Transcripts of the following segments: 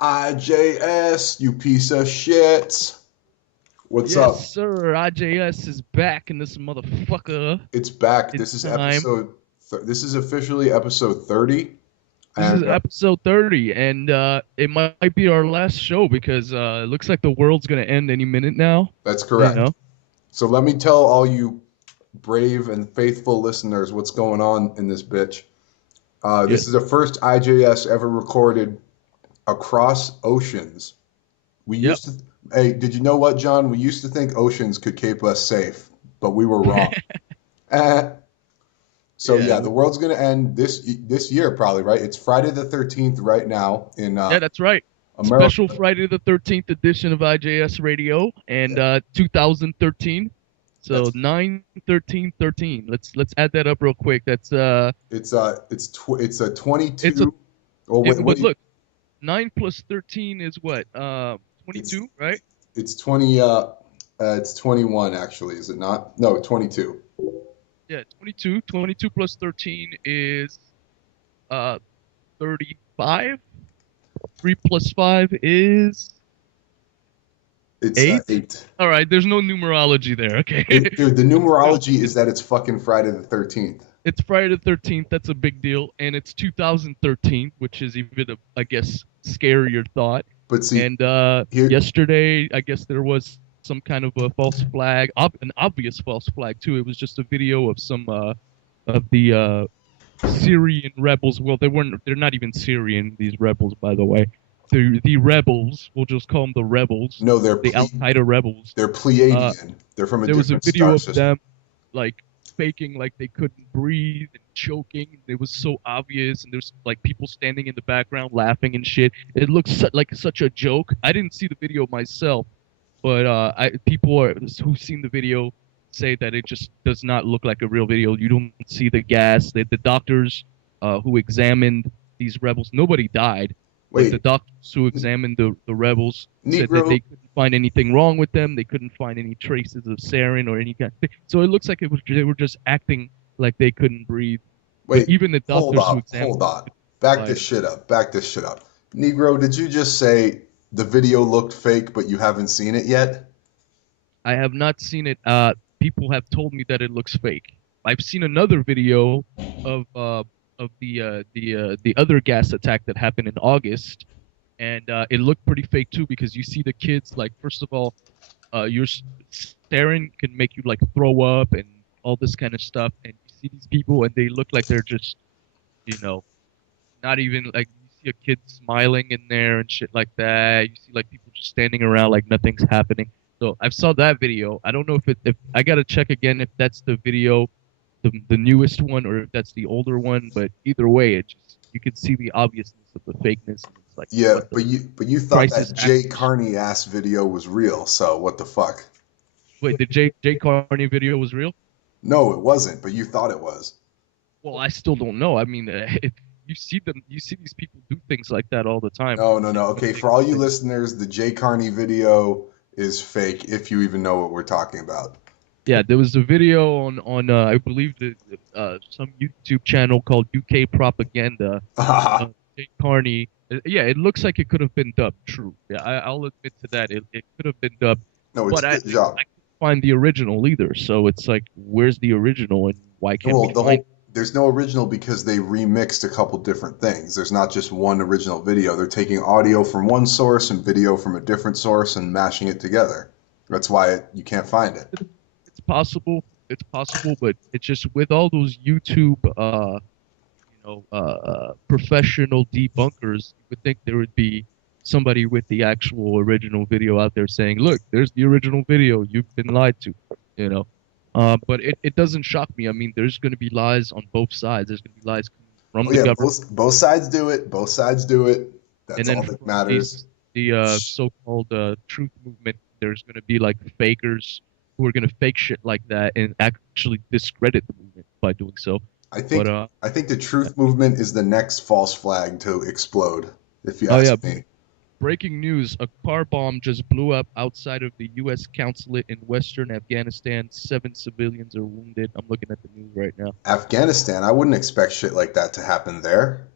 IJS, you piece of shit. What's Yes, up? sir. IJS is back in this motherfucker. It's back. It's time. This is officially episode 30. This is And episode 30, and it might be our last show because it looks like the world's gonna end any minute now. That's You correct. know? So let me tell all you brave and faithful listeners what's going on in this bitch. Yeah. This is the first IJS ever recorded across oceans. We Yep. used to, hey, did you know what, John? We used to think oceans could keep us safe, but we were wrong. Eh. So yeah, Yeah. the world's gonna end this year probably, right? It's Friday the 13th right now in Yeah, that's right. America. Special Friday the 13th edition of IJS Radio and 2013. So That's 9/13/13. Let's add that up real quick. That's it's a it's a 22. Oh wait, it, what but do you? look, 9 plus 13 is what? It's 22, right? it's 20. It's 21 actually, is it not? No, 22. Yeah, 22. 22 plus 13 is 35. 3 plus 5 is It's 8. 8. All right, there's no numerology there. Okay. Dude, the But still, numerology is that it's fucking Friday the 13th. it's Friday the 13th. That's a big deal. And it's 2013, which is even, I guess, scarier thought. But see, And here, yesterday, I guess there was some kind of a false flag, an obvious false flag, too. It was just a video of some of the Syrian rebels. Well, they're not even Syrian, these rebels, by the way. The rebels, we'll just call them the rebels, no, the Al Qaeda rebels. they're Uh, Pleiadian. They're from a there was a different video star of system. them like faking like they couldn't breathe and choking. It was so obvious, and there's like people standing in the background laughing and shit. It looks like such a joke. I didn't see the video myself, but who've seen the video say that it just does not look like a real video. You don't see the gas. The doctors who examined these rebels, nobody died, but the Wait, doctors who examined the rebels said that Negro. they couldn't find anything wrong with them. They couldn't find any traces of sarin or any kind of thing. So it looks like they were just acting like they couldn't breathe. But Wait, even the hold doctors who on, examined hold them on. couldn't Back find this it. shit up. Back this shit up. Negro, did you just say the video looked fake, but you haven't seen it yet? I have not seen it. People have told me that it looks fake. I've seen another video of the other gas attack that happened in August, and it looked pretty fake too because you see the kids like first of all, your staring can make you like throw up and all this kind of stuff, and you see these people and they look like they're just you know not even like you see a kid smiling in there and shit like that. You see like people just standing around like nothing's happening. So I saw that video. I don't know if I gotta check again if that's the video, the newest one, or if that's the older one. But either way, it just you can see the obviousness of the fakeness. And it's like Yeah, what the but you thought crisis that Jay actors. Carney ass video was real, so what the fuck? Wait, the Jay Carney video was real? No, it wasn't, but you thought it was. Well, I still don't know. I mean, you see these people do things like that all the time. No, no, no. When Okay, for all you listeners, the Jay Carney video is fake, if you even know what we're talking about. Yeah, there was a video on I believe some YouTube channel called UK Propaganda. Jay Carney. Yeah, it looks like it could have been dubbed. True. Yeah, I'll admit to that. It could have been dubbed, No, it's but a good job. I couldn't find the original either. So it's like, where's the original, and why can't Well, we find? there's no original because they remixed a couple different things. There's not just one original video. They're taking audio from one source and video from a different source and mashing it together. That's why you can't find it. It's possible. It's possible, but it's just with all those YouTube, professional debunkers, you would think there would be somebody with the actual original video out there saying, "Look, there's the original video. You've been lied to," you know. But it doesn't shock me. I mean, there's going to be lies on both sides. There's going to be lies coming Oh from the yeah, government, both sides do it. Both sides do it. and That's then all that from matters. the so-called truth movement. There's going to be like fakers who are going to fake shit like that and actually discredit the movement by doing so. I But think I think the truth movement is the next false flag to explode, if you oh yeah, ask me. breaking news: a car bomb just blew up outside of the U.S. consulate in western Afghanistan. 7 civilians are wounded. I'm looking at the news right now. Afghanistan, I wouldn't expect shit like that to happen there.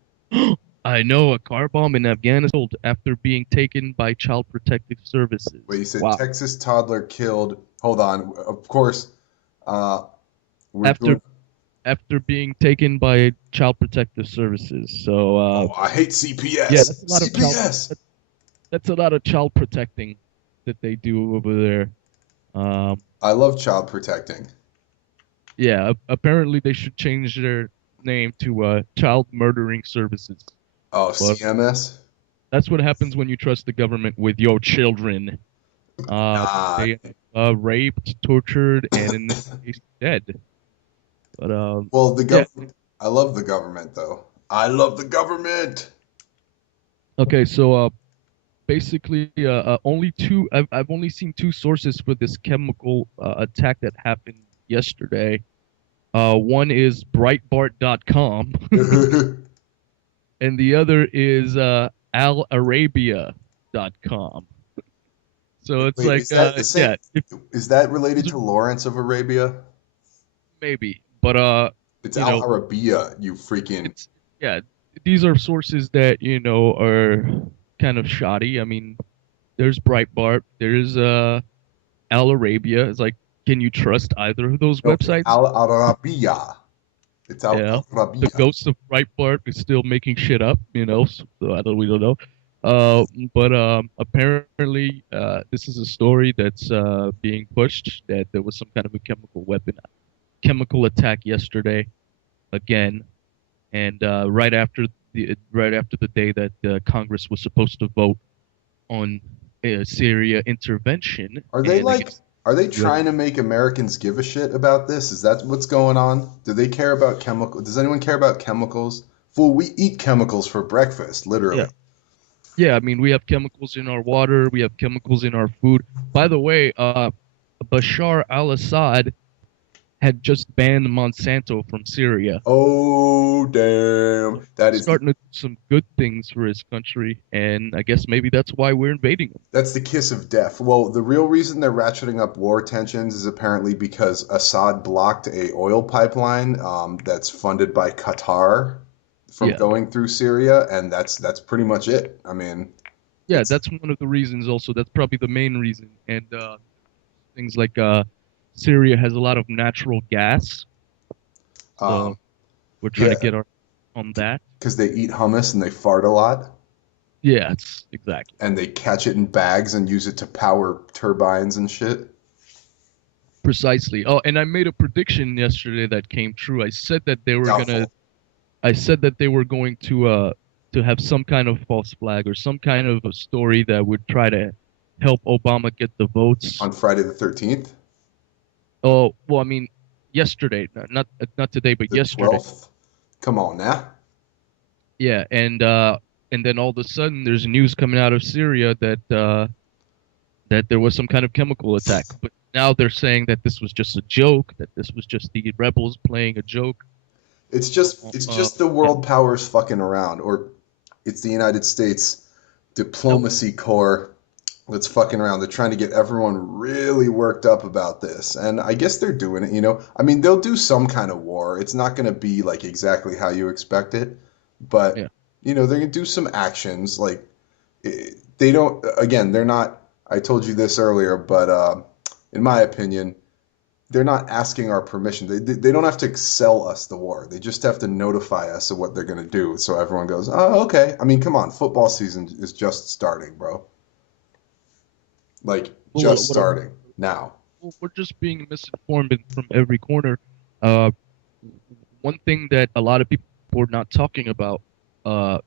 I know a car bomb in Afghanistan after being taken by Child Protective Services. Wait, you said Wow. Texas toddler killed. Hold on. Of course, uh, we're After doing. after being taken by Child Protective Services. So Oh, I hate yeah, CPS. that's a lot of CPS. that's a lot of child protecting that they do over there. Um, I love child protecting. yeah, apparently they should change their name to Child Murdering Services. Oh, But CMS. that's what happens when you trust the government with your children. Nah. They raped, tortured, and in this case dead. But Well, the yeah. government. I love the government, though. I love the government. Okay, so basically, only two. I've only seen two sources for this chemical attack that happened yesterday. One is Breitbart.com, and the other is AlArabia.com. So it's Wait, like, is that the same? yeah, if, Is that related those to are- Lawrence of Arabia? maybe, but It's you Al know, Arabiya, you freaking. it's yeah, these are sources that are kind of shoddy. I mean, there's Breitbart, there's Al Arabia. It's like, can you trust either of those No, it's websites? Al Arabiya. It's Al Yeah, the Arabiya. ghost of Breitbart is still making shit up, so we don't know. But apparently, this is a story that's being pushed that there was some kind of a chemical attack yesterday again, and right after the day that Congress was supposed to vote on Syria intervention Are they and like, against are they U.S. trying to make Americans give a shit about this? Is that what's going on? Do they care about chemical? Does anyone care about chemicals? Fool, we eat chemicals for breakfast, Yeah, literally. yeah. I mean, we have chemicals in our water. We have chemicals in our food. By the way, Bashar al-Assad had just banned Monsanto from Syria. Oh, damn. So That is starting to do some good things for his country, and I guess maybe that's why we're invading him. That's the kiss of death. Well, the real reason they're ratcheting up war tensions is apparently because Assad blocked a oil pipeline that's funded by Qatar from Yeah, going through Syria, and that's pretty much it. I mean, yeah. it's That's one of the reasons. Also, that's probably the main reason. And things like Syria has a lot of natural gas, um, so we're trying to yeah, get our on that. because they eat hummus and they fart a lot, Yeah, it's exactly. and they catch it in bags and use it to power turbines and shit. Precisely. Oh, and I made a prediction yesterday that came true. Doubtful. I said that they were going to have some kind of false flag or some kind of a story that would try to help Obama get the votes. On Friday the 13th, Oh, well, I mean, yesterday, not today, but the yesterday. 12th. Come on now. Yeah, and then all of a sudden there's news coming out of Syria that there was some kind of chemical attack. But now they're saying that this was just a joke, that this was just the rebels playing a joke. It's just the Yeah, world powers fucking around, or it's the United States nope. diplomacy corps that's fucking around. They're trying to get everyone really worked up about this, and I guess they're doing it. I mean, they'll do some kind of war. It's not going to be like exactly how you expect it, but Yeah, they're going to do some actions. Like they don't. Again, they're not. I told you this earlier, but in my opinion, they're not asking our permission. They don't have to sell us the war. They just have to notify us of what they're going to do. So everyone goes, oh, okay. I mean, come on. Football season is just starting, bro. Like, well, just starting now. we're just being misinformed from every corner. Uh, One thing that a lot of people are not talking about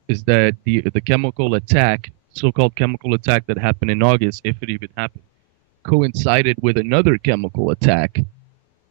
is that the chemical attack, so-called chemical attack that happened in August, if it even happened, coincided with another chemical attack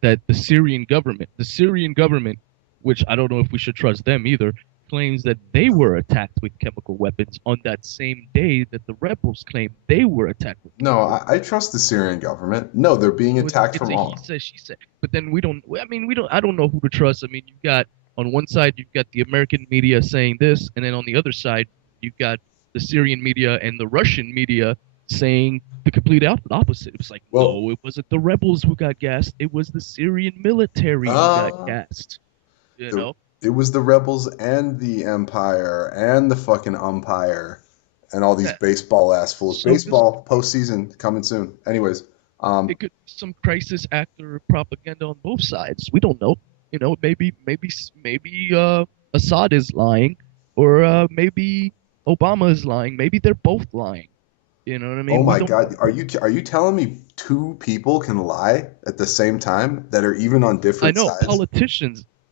that the Syrian government, which I don't know if we should trust them either, claims that they were attacked with chemical weapons on that same day that the rebels claimed they were attacked with No, chemical I trust the Syrian government. No, they're being so attacked it's from a he all. said, she said. But then we don't. I mean, we don't. I don't know who to trust. I mean, you've got on one side you've got the American media saying this, and then on the other side you've got the Syrian media and the Russian media saying the complete opposite. It was like, Well, no, it wasn't the rebels who got gassed. It was the Syrian military who got uh, gassed. You the know? It was the rebels and the Empire and the fucking umpire and all these Yeah. baseball ass fools. So this Baseball postseason coming soon. Anyways, it could be some crisis actor propaganda on both sides. We don't know. You know, maybe Assad is lying, or maybe Obama is lying. Maybe they're both lying. You know what I oh mean? We my don't. God, are you telling me two people can lie at the same time that are even on I different know sides?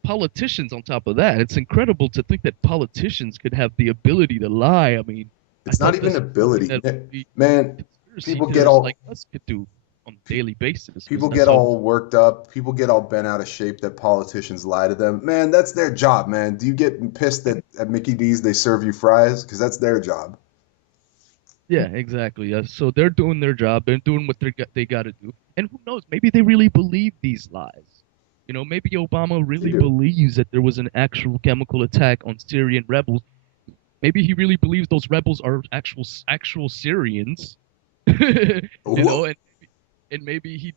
politicians on top of that. It's incredible to think that politicians could have the ability to lie. I mean, I It's not thought even that's something ability. that only Man, conspiracy people get theorists like all us could do on a daily basis because people that's get all. all worked up. People get all bent out of shape that politicians lie to them. Man, that's their job, man. Do you get pissed that at Mickey D's they serve you fries? Because that's their job. Yeah, exactly. So they're doing their job. They're doing what they got to do. And who knows? Maybe they really believe these lies. You know, maybe Obama They really do. believes that there was an actual chemical attack on Syrian rebels. Maybe he really believes those rebels are actual Syrians. You know, Whoa. and maybe he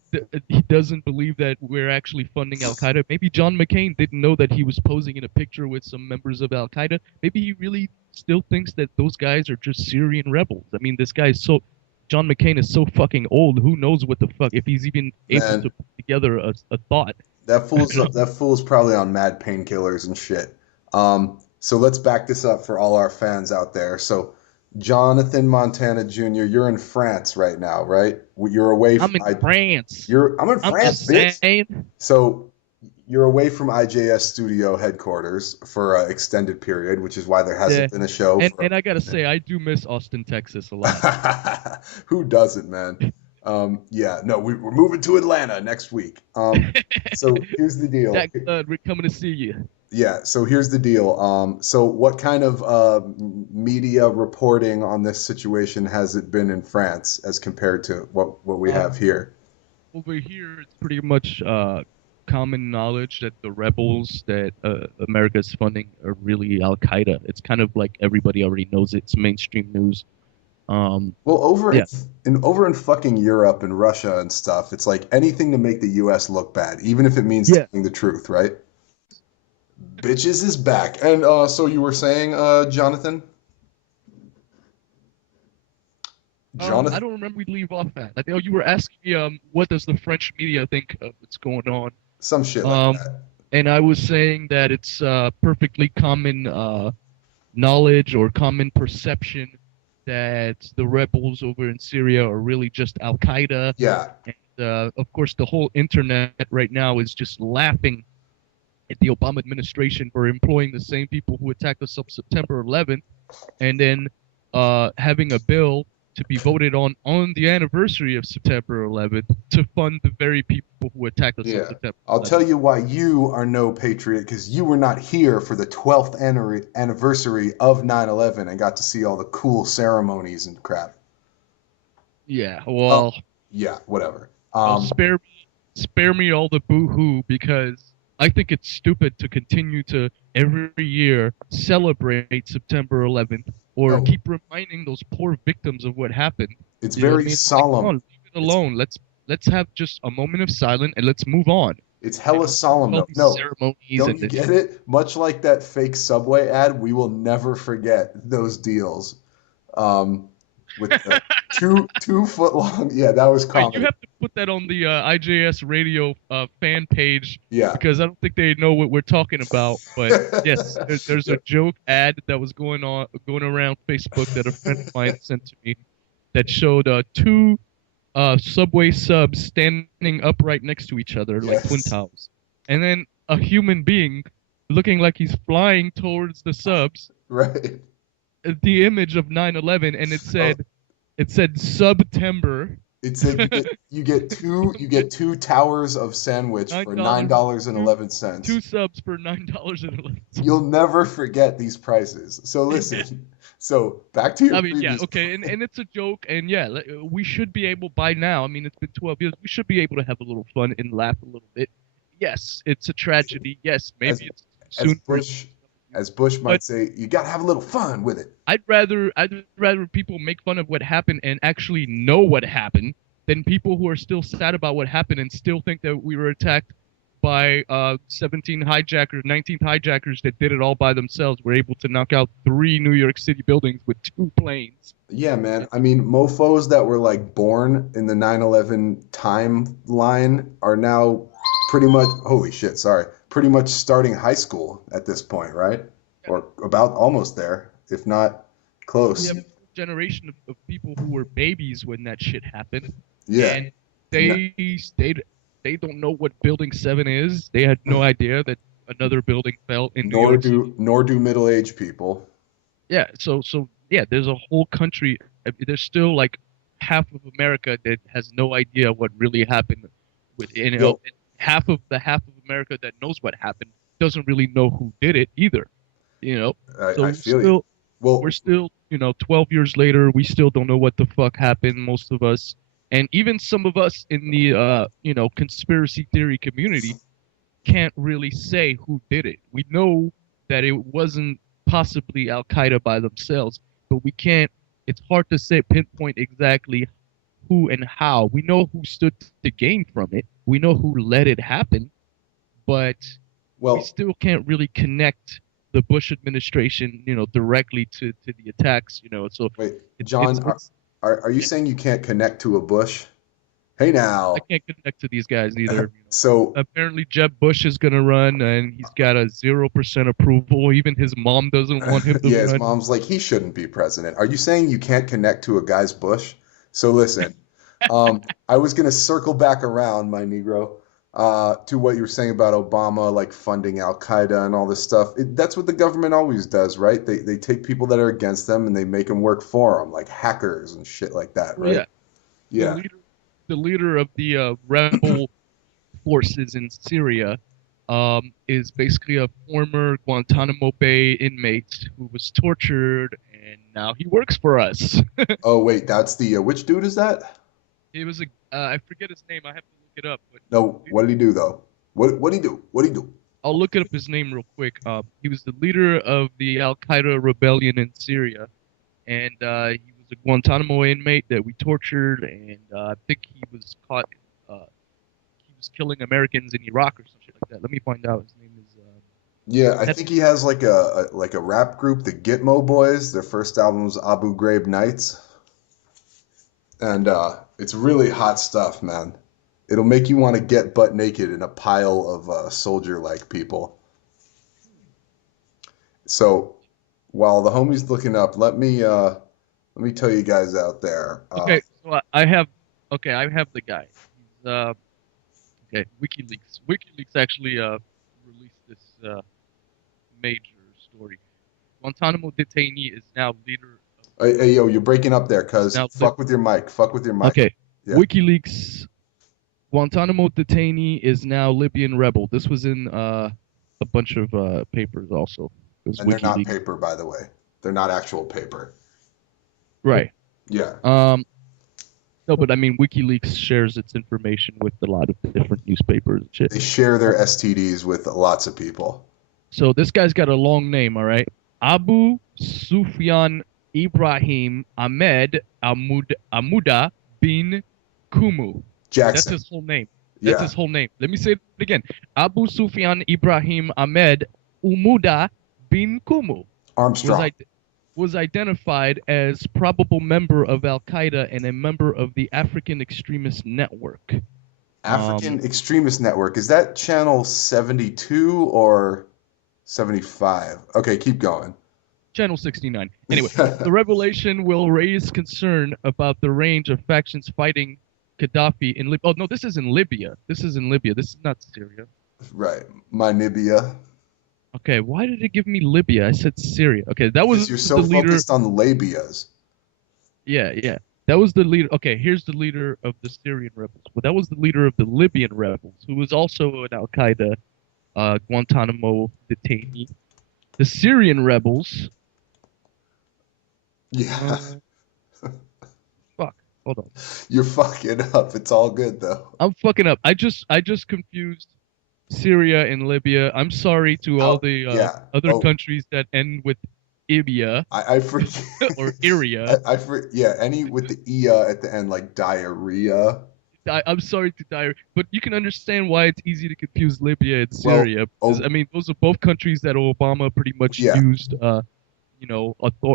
doesn't believe that we're actually funding Al Qaeda. Maybe John McCain didn't know that he was posing in a picture with some members of Al Qaeda. Maybe he really still thinks that those guys are just Syrian rebels. I mean, this guy is so John McCain is so fucking old. Who knows what the fuck if he's even able Man, to put together a thought. that fool's probably on mad painkillers and shit. So let's back this up for all our fans out there. So Jonathan Montana Jr., you're in France right now, right? You're away from I'm in France. I'm in I'm France, just bitch. saying. So you're away from IJS Studio headquarters for an extended period, which is why there Yeah. hasn't been a show for And I a gotta minute. say, I do miss Austin, Texas a lot. Who doesn't, man? Yeah, no, we're moving to Atlanta next week. So here's the deal. Jack Blood, we're coming to see you. Yeah, so here's the deal. So what kind of media reporting on this situation has it been in France as compared to what we have Um, here? Over here, it's pretty much common knowledge that the rebels that America's funding are really Al Qaeda. It's kind of like everybody already knows it. It's mainstream news. Um, Well, yeah, over in fucking Europe and Russia and stuff, it's like anything to make the U.S. look bad, even if it means yeah. telling the truth, right? Bitches is back. And so you were saying, Jonathan? I Jonathan, don't remember we leave off at. I think you were asking me what does the French media think of what's going on? some shit like Um, that. and I was saying that it's perfectly common knowledge or common perception that the rebels over in Syria are really just Al Qaeda. Yeah, And of course, the whole internet right now is just laughing at the Obama administration for employing the same people who attacked us on September 11th and then having a bill to be voted on the anniversary of September 11th to fund the very people who attacked us on yeah. September I'll tell 11th. you why you are no patriot, because you were not here for the 12th anniversary of 9/11 and got to see all the cool ceremonies and crap. Yeah, Oh, yeah, whatever. well, spare me all the boo-hoo because I think it's stupid to continue to every year celebrate September 11th or No, keep reminding those poor victims of what happened. it's You know what I very mean? It's like, come solemn. on, leave it It's alone. Let's have just a moment of silence and let's move on. it's You hella know, stop with solemn all though. these No, ceremonies don't and you this. get it? Much like that fake Subway ad, we will never forget those deals. Um, with the 2 foot long. Yeah, that was Right, you comedy. have to put that on the IJS Radio fan page Yeah. because I don't think they know what we're talking about. But yes, there's a joke ad that was going around Facebook that a friend of mine sent to me that showed two Subway subs standing upright next to each other like twin Yes. towers, and then a human being looking like he's flying towards the subs. Right. The image of 9/11, and Oh, it said September. it said you get two towers of sandwich for nine $9, dollars and two 11 cents. two subs for $9.11. You'll never forget these prices. So listen. So back to your I mean, yeah, previous okay, point. and it's a joke, and yeah, we should be able by now. I mean, it's been 12 years. We should be able to have a little fun and laugh a little bit. Yes, it's a tragedy. Yes, As maybe it's too as soon for it, Bush as Bush but might say, you gotta have a little fun with it. I'd rather people make fun of what happened and actually know what happened than people who are still sad about what happened and still think that we were attacked by 17 hijackers, 19 hijackers that did it all by themselves, were able to knock out 3 New York City buildings with 2 planes. Yeah, man. I mean, mofos that were like born in the 9/11 timeline are now pretty much, holy shit, sorry, pretty much starting high school at this point, right? Or about almost there, if not We close. have a generation of people who were babies when that shit happened, Yeah. and they don't know what Building 7 is. They had no idea that another building fell in New York City. Nor do middle-aged people. Yeah, so yeah, there's a whole country. There's still like half of America that has no idea what really happened. Yo, And half of America that knows what happened doesn't really know who did it either. So I feel you. Well, we're still 12 years later, we still don't know what the fuck happened, most of us, and even some of us in the conspiracy theory community can't really say who did it. We know that it wasn't possibly Al Qaeda by themselves, but we can't. It's hard to say pinpoint exactly who and how. We know who stood to gain from it. We know who let it happen, but we well, still can't really connect the Bush administration, directly to the attacks. So wait, it's John, it's are you saying you can't connect to a Bush? Hey I now. can't connect to these guys either. So, Apparently, Jeb Bush is gonna run, and he's got a 0% approval. Even his mom doesn't want him to yeah, his run. mom's like, he shouldn't be president. Are you saying you can't connect to a guy's Bush? So listen, I was gonna circle back around, my Negro, to what you were saying about Obama, like funding Al Qaeda and all this stuff. That's what the government always does, right? They take people that are against them and they make them work for them, like hackers and shit like that, right? Yeah, the Yeah. leader, the leader of the rebel forces in Syria, is basically a former Guantanamo Bay inmate who was tortured, and now he works for us. Oh wait, that's the which dude is that? It was I forget his name. I have to look it up, but No, what did he do though? What did he do? What did he do? I'll look up his name real quick. He was the leader of the Al Qaeda rebellion in Syria, and he was a Guantanamo inmate that we tortured, and I think he was caught. He was killing Americans in Iraq or some shit like that. Let me find out. His name is. Yeah, I think he has like a rap group, the Gitmo Boys. Their first album was Abu Ghraib Nights, and it's really hot stuff, man. It'll make you want to get butt naked in a pile of soldier-like people. So while the homie's looking up, let me tell you guys out there. Okay, so I have. Okay, I have the guy. He's okay. WikiLeaks. WikiLeaks actually released this major story. Guantanamo detainee is now leader of. Hey, yo, you're breaking up there, cuz. Now, Fuck with your mic. Fuck with your mic. okay, Yeah. WikiLeaks. Guantanamo detainee is now Libyan rebel. This was in a bunch of papers also. It was And they're not WikiLeaks. paper, by the way. They're not actual paper. Right. Yeah. No, but I mean, WikiLeaks shares its information with a lot of different newspapers and shit. They share their STDs with lots of people. So this guy's got a long name, all right? Abu Sufyan Ibrahim Ahmed Amuda bin Kumu. That's Jackson. his whole name. That's Yeah. his whole name. Let me say it again. Abu Sufyan Ibrahim Ahmed Umuda bin Kumu Armstrong. was identified as probable member of Al Qaeda and a member of the African Extremist Network. African Extremist Network. Is that channel 72 or 75? Okay, keep going. Channel 69. Anyway, the revelation will raise concern about the range of factions fighting Gaddafi in Libya. Oh, no, this is in Libya. This is not Syria. Right. My Nibia. Okay, why did it give me Libya? I said Syria. Okay, that was Because you're so the leader. focused on the labias. Yeah. That was the leader. Okay, here's the leader of the Syrian rebels. Well, that was the leader of the Libyan rebels, who was also an Al Qaeda Guantanamo detainee. The Syrian rebels. Yeah. Fuck. Hold on. You're fucking up. It's all good though. I'm fucking up. I just confused Syria and Libya. I'm sorry to all the yeah. other countries that end with Ibia I forget. or Iria. yeah, any with the ia at the end, like diarrhea. I'm sorry to die, but you can understand why it's easy to confuse Libya and Well, Syria. Because, oh I mean, those are both countries that Obama pretty much yeah. used,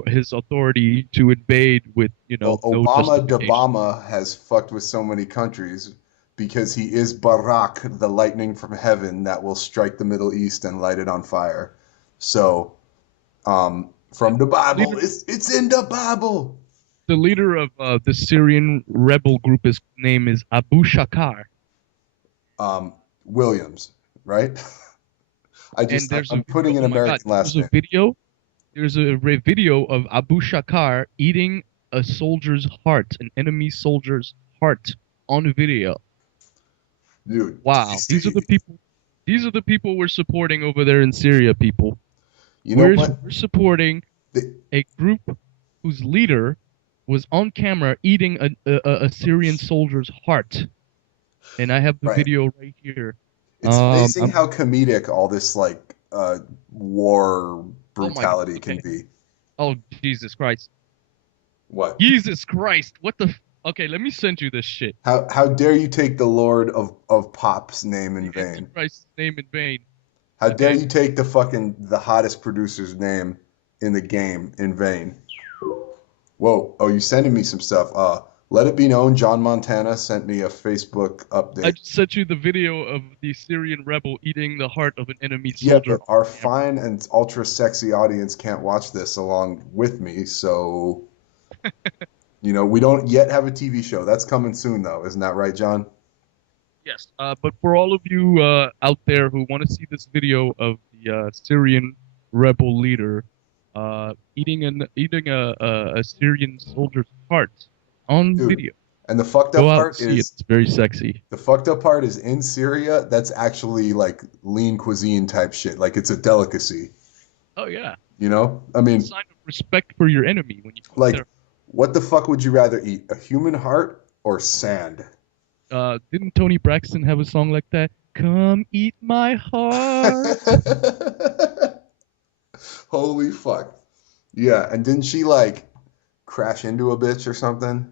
his authority to invade with, Well, no Obama justification. Obama has fucked with so many countries because he is Barak, the lightning from heaven that will strike the Middle East and light it on fire. So, from the Bible, Leader, it's in the Bible. the leader of the Syrian rebel group, his name is Abu Shakar. Williams, right? And there's I'm a putting video. an Oh my God, American last there's a name. video. There's a video of Abu Shakar eating a soldier's heart, an enemy soldier's heart, on video. Dude, Wow, these are the people. These are the people we're supporting over there in Syria, people. you know what? We're supporting a group whose leader was on camera eating a Syrian soldier's heart, and I have the Right. video right here. It's amazing I'm, how comedic all this like war oh my God. brutality can Okay. be. Oh Jesus Christ. What? Jesus Christ. What the? Okay, let me send you this shit. How dare you take the Lord of Pop's name in The vain? Antichrist's name in vain. How dare Okay. you take the hottest producer's name in the game in vain? Whoa, oh, you sending me some stuff. Let it be known, John Montana sent me a Facebook I update. just sent you the video of the Syrian rebel eating the heart of an enemy Yeah, soldier. but our fine and ultra sexy audience can't watch this along with me, so we don't yet have a TV show. That's coming soon, though. Isn't that right, John? Yes, but for all of you out there who want to see this video of the Syrian rebel leader eating a Syrian soldier's heart on Dude, video, and the fucked go up out and part see it. is It's very sexy. the fucked up part is in Syria, that's actually like lean cuisine type shit. Like it's a delicacy. Oh yeah, I mean, it's a sign of respect for your enemy when you go like, there. what the fuck would you rather eat? A human heart or sand? Didn't Tony Braxton have a song like that? Come eat my heart. Holy fuck. Yeah, and didn't she like crash into a bitch or something?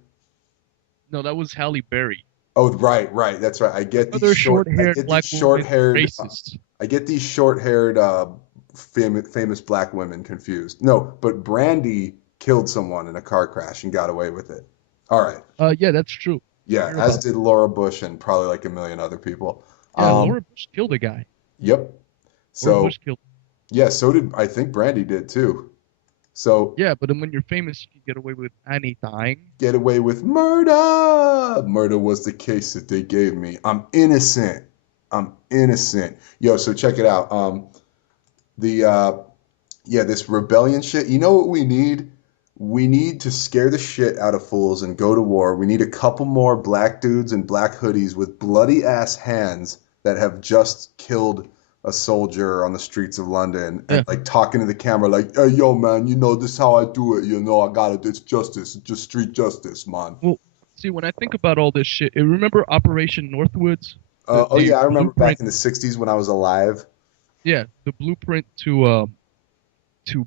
No, that was Halle Berry. Oh, right. That's right. I get Another these short-haired black woman, short-haired racist. I get these short-haired famous black women confused. No, but Brandy killed someone in a car crash and got away with it. All right. Yeah, that's true. Yeah, as did Laura Bush and probably like a million other people. Yeah, Laura Bush killed a guy. Yep. Laura So Bush killed. yeah, so did I think Brandy did too. So Yeah, but then when you're famous, you can get away with anything. get away with murder. Murder was the case that they gave me. I'm innocent. Yo, so check it out. This rebellion shit. You know what we need? We need to scare the shit out of fools and go to war. We need a couple more black dudes in black hoodies with bloody ass hands that have just killed a soldier on the streets of London and like talking to the camera like, hey, yo, man, this is how I do it. I got it. It's justice. It's just street justice, man. Well, see, when I think about all this shit, remember Operation Northwoods? I remember back blueprint. in the 60s when I was alive. Yeah, the blueprint to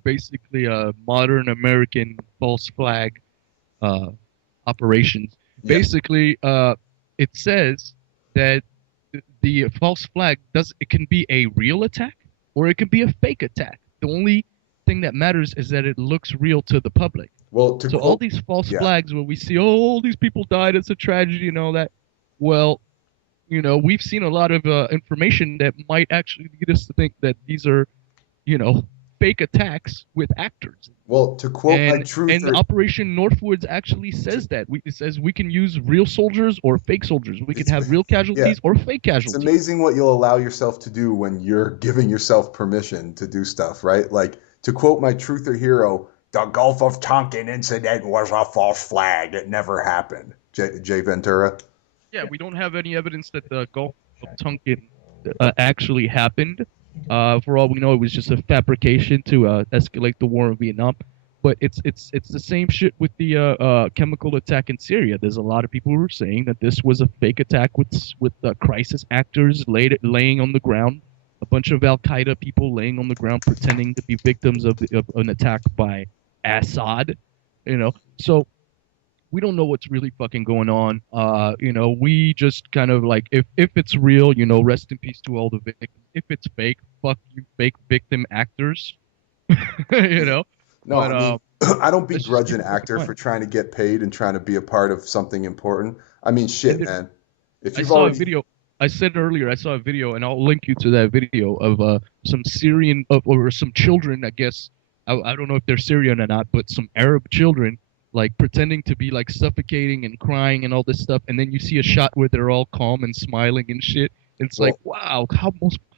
basically modern American false flag operations. Yeah. Basically, it says that the false flag it can be a real attack or it can be a fake attack. The only thing that matters is that it looks real to the public. Well, all these false flags where we see, all these people died, it's a tragedy and all that. Well, we've seen a lot of information that might actually lead us to think that these are, fake attacks with actors. Well, to quote my truther, and Operation Northwoods actually says that. It says we can use real soldiers or fake soldiers. We can have real casualties or fake casualties. It's amazing what you'll allow yourself to do when you're giving yourself permission to do stuff, right? Like, to quote my truther hero, the Gulf of Tonkin incident was a false flag. It never happened. Jay Ventura. Yeah, we don't have any evidence that the Gulf of Tonkin actually happened. For all we know, it was just a fabrication to escalate the war in Vietnam. But it's the same shit with the chemical attack in Syria. There's a lot of people who are saying that this was a fake attack with crisis actors laying on the ground, a bunch of Al Qaeda people laying on the ground pretending to be victims of an attack by Assad. So we don't know what's really fucking going on. We just kind of like if it's real, rest in peace to all the victims. If it's fake, fuck you, fake victim actors. you Yeah. know. No, But I mean, I don't let's just begrudge keep an it fucking actor fun. for trying to get paid and trying to be a part of something important. I mean, And shit, man. If I you've saw a already, video. I said earlier I saw a video, and I'll link you to that video of some Syrian or some children. I guess I don't know if they're Syrian or not, but some Arab children like pretending to be like suffocating and crying and all this stuff, and then you see a shot where they're all calm and smiling and shit. It's like, well, wow,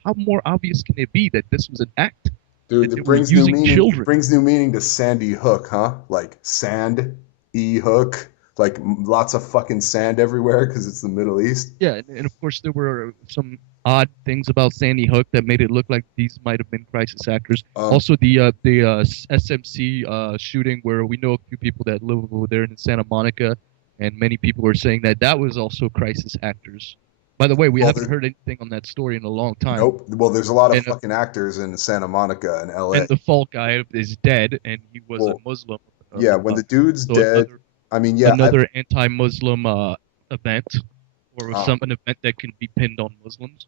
how more obvious can it be that this was an act dude, that it they were brings new using meaning. It children? brings new meaning to Sandy Hook, huh? Like sand, hook, like lots of fucking sand everywhere because it's the Middle East. Yeah, and of course there were some odd things about Sandy Hook that made it look like these might have been crisis actors. Um, Also, the SMC shooting, where we know a few people that live over there in Santa Monica, and many people were saying that that was also crisis actors. By the way, we well, haven't heard anything on that story in a long time, nope. Well, there's a lot of and fucking actors in Santa Monica and L.A. and the fall guy is dead, and he was a Well, Muslim. yeah, when the dude's So dead, I mean, yeah, another anti-Muslim event, or um, an event that can be pinned on Muslims.